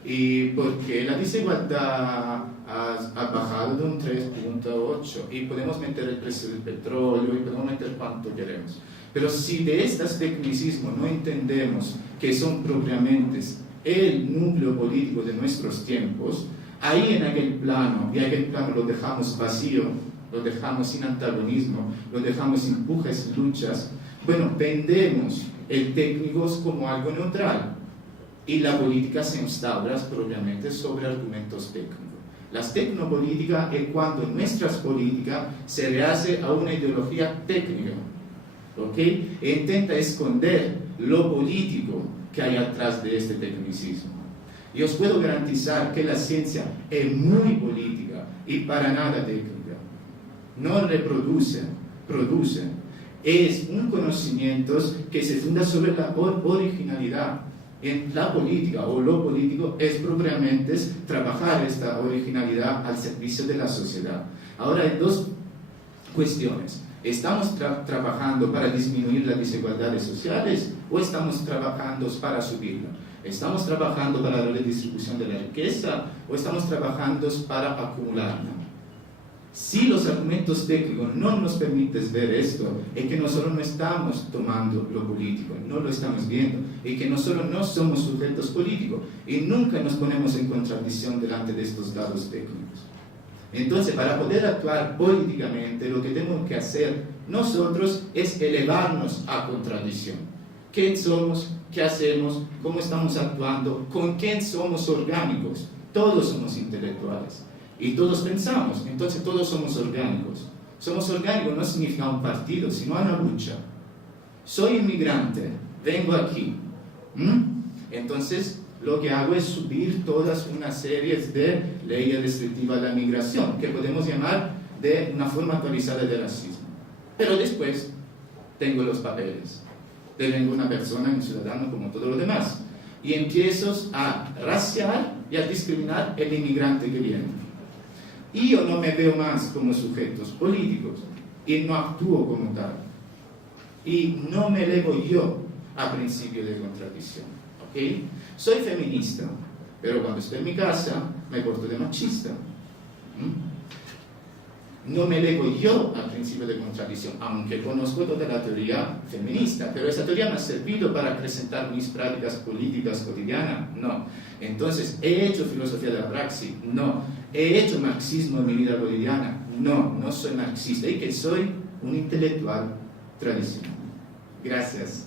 y porque la desigualdad ha bajado de un 3.8, y podemos meter el precio del petróleo, y podemos meter cuanto queremos. Pero si de estos tecnicismos no entendemos que son propiamente el núcleo político de nuestros tiempos, ahí en aquel plano, y aquel plano lo dejamos vacío, lo dejamos sin antagonismo, lo dejamos sin pujas, luchas, bueno, vendemos el técnico como algo neutral, y la política se instaura propiamente sobre argumentos técnicos. La tecnopolítica es cuando nuestra política se rehace a una ideología técnica, ¿ok? E intenta esconder lo político que hay atrás de este tecnicismo. Y os puedo garantizar que la ciencia es muy política y para nada técnica. No reproduce, produce. Es un conocimiento que se funda sobre la originalidad. En la política o lo político es propiamente trabajar esta originalidad al servicio de la sociedad. Ahora hay dos cuestiones. ¿Estamos trabajando para disminuir las desigualdades sociales o estamos trabajando para subirla? ¿Estamos trabajando para la redistribución de la riqueza o estamos trabajando para acumularla? Si los argumentos técnicos no nos permiten ver esto, es que nosotros no estamos tomando lo político, no lo estamos viendo, y que nosotros no somos sujetos políticos, y nunca nos ponemos en contradicción delante de estos datos técnicos. Entonces, para poder actuar políticamente, lo que tenemos que hacer nosotros es elevarnos a contradicción. ¿Quién somos? ¿Qué hacemos? ¿Cómo estamos actuando? ¿Con quién somos orgánicos? Todos somos intelectuales. Y todos pensamos, entonces todos somos orgánicos. Somos orgánicos no significa un partido, sino una lucha. Soy inmigrante, vengo aquí. Entonces, lo que hago es subir todas una serie de leyes restrictivas a la migración, que podemos llamar de una forma actualizada de racismo. Pero después tengo los papeles. Devengo una persona, un ciudadano como todos los demás. Y empiezo a raciar y a discriminar el inmigrante que viene. Y yo no me veo más como sujetos políticos y no actúo como tal. Y no me elevo yo a principio de contradicción. ¿Okay? Soy feminista, pero cuando estoy en mi casa me porto de machista. No me elevo yo al principio de contradicción, aunque conozco toda la teoría feminista, pero esa teoría me ha servido para presentar mis prácticas políticas cotidianas, no. Entonces, ¿he hecho filosofía de la praxis? No. ¿He hecho marxismo en mi vida cotidiana? No, no soy marxista, y que soy un intelectual tradicional. Gracias.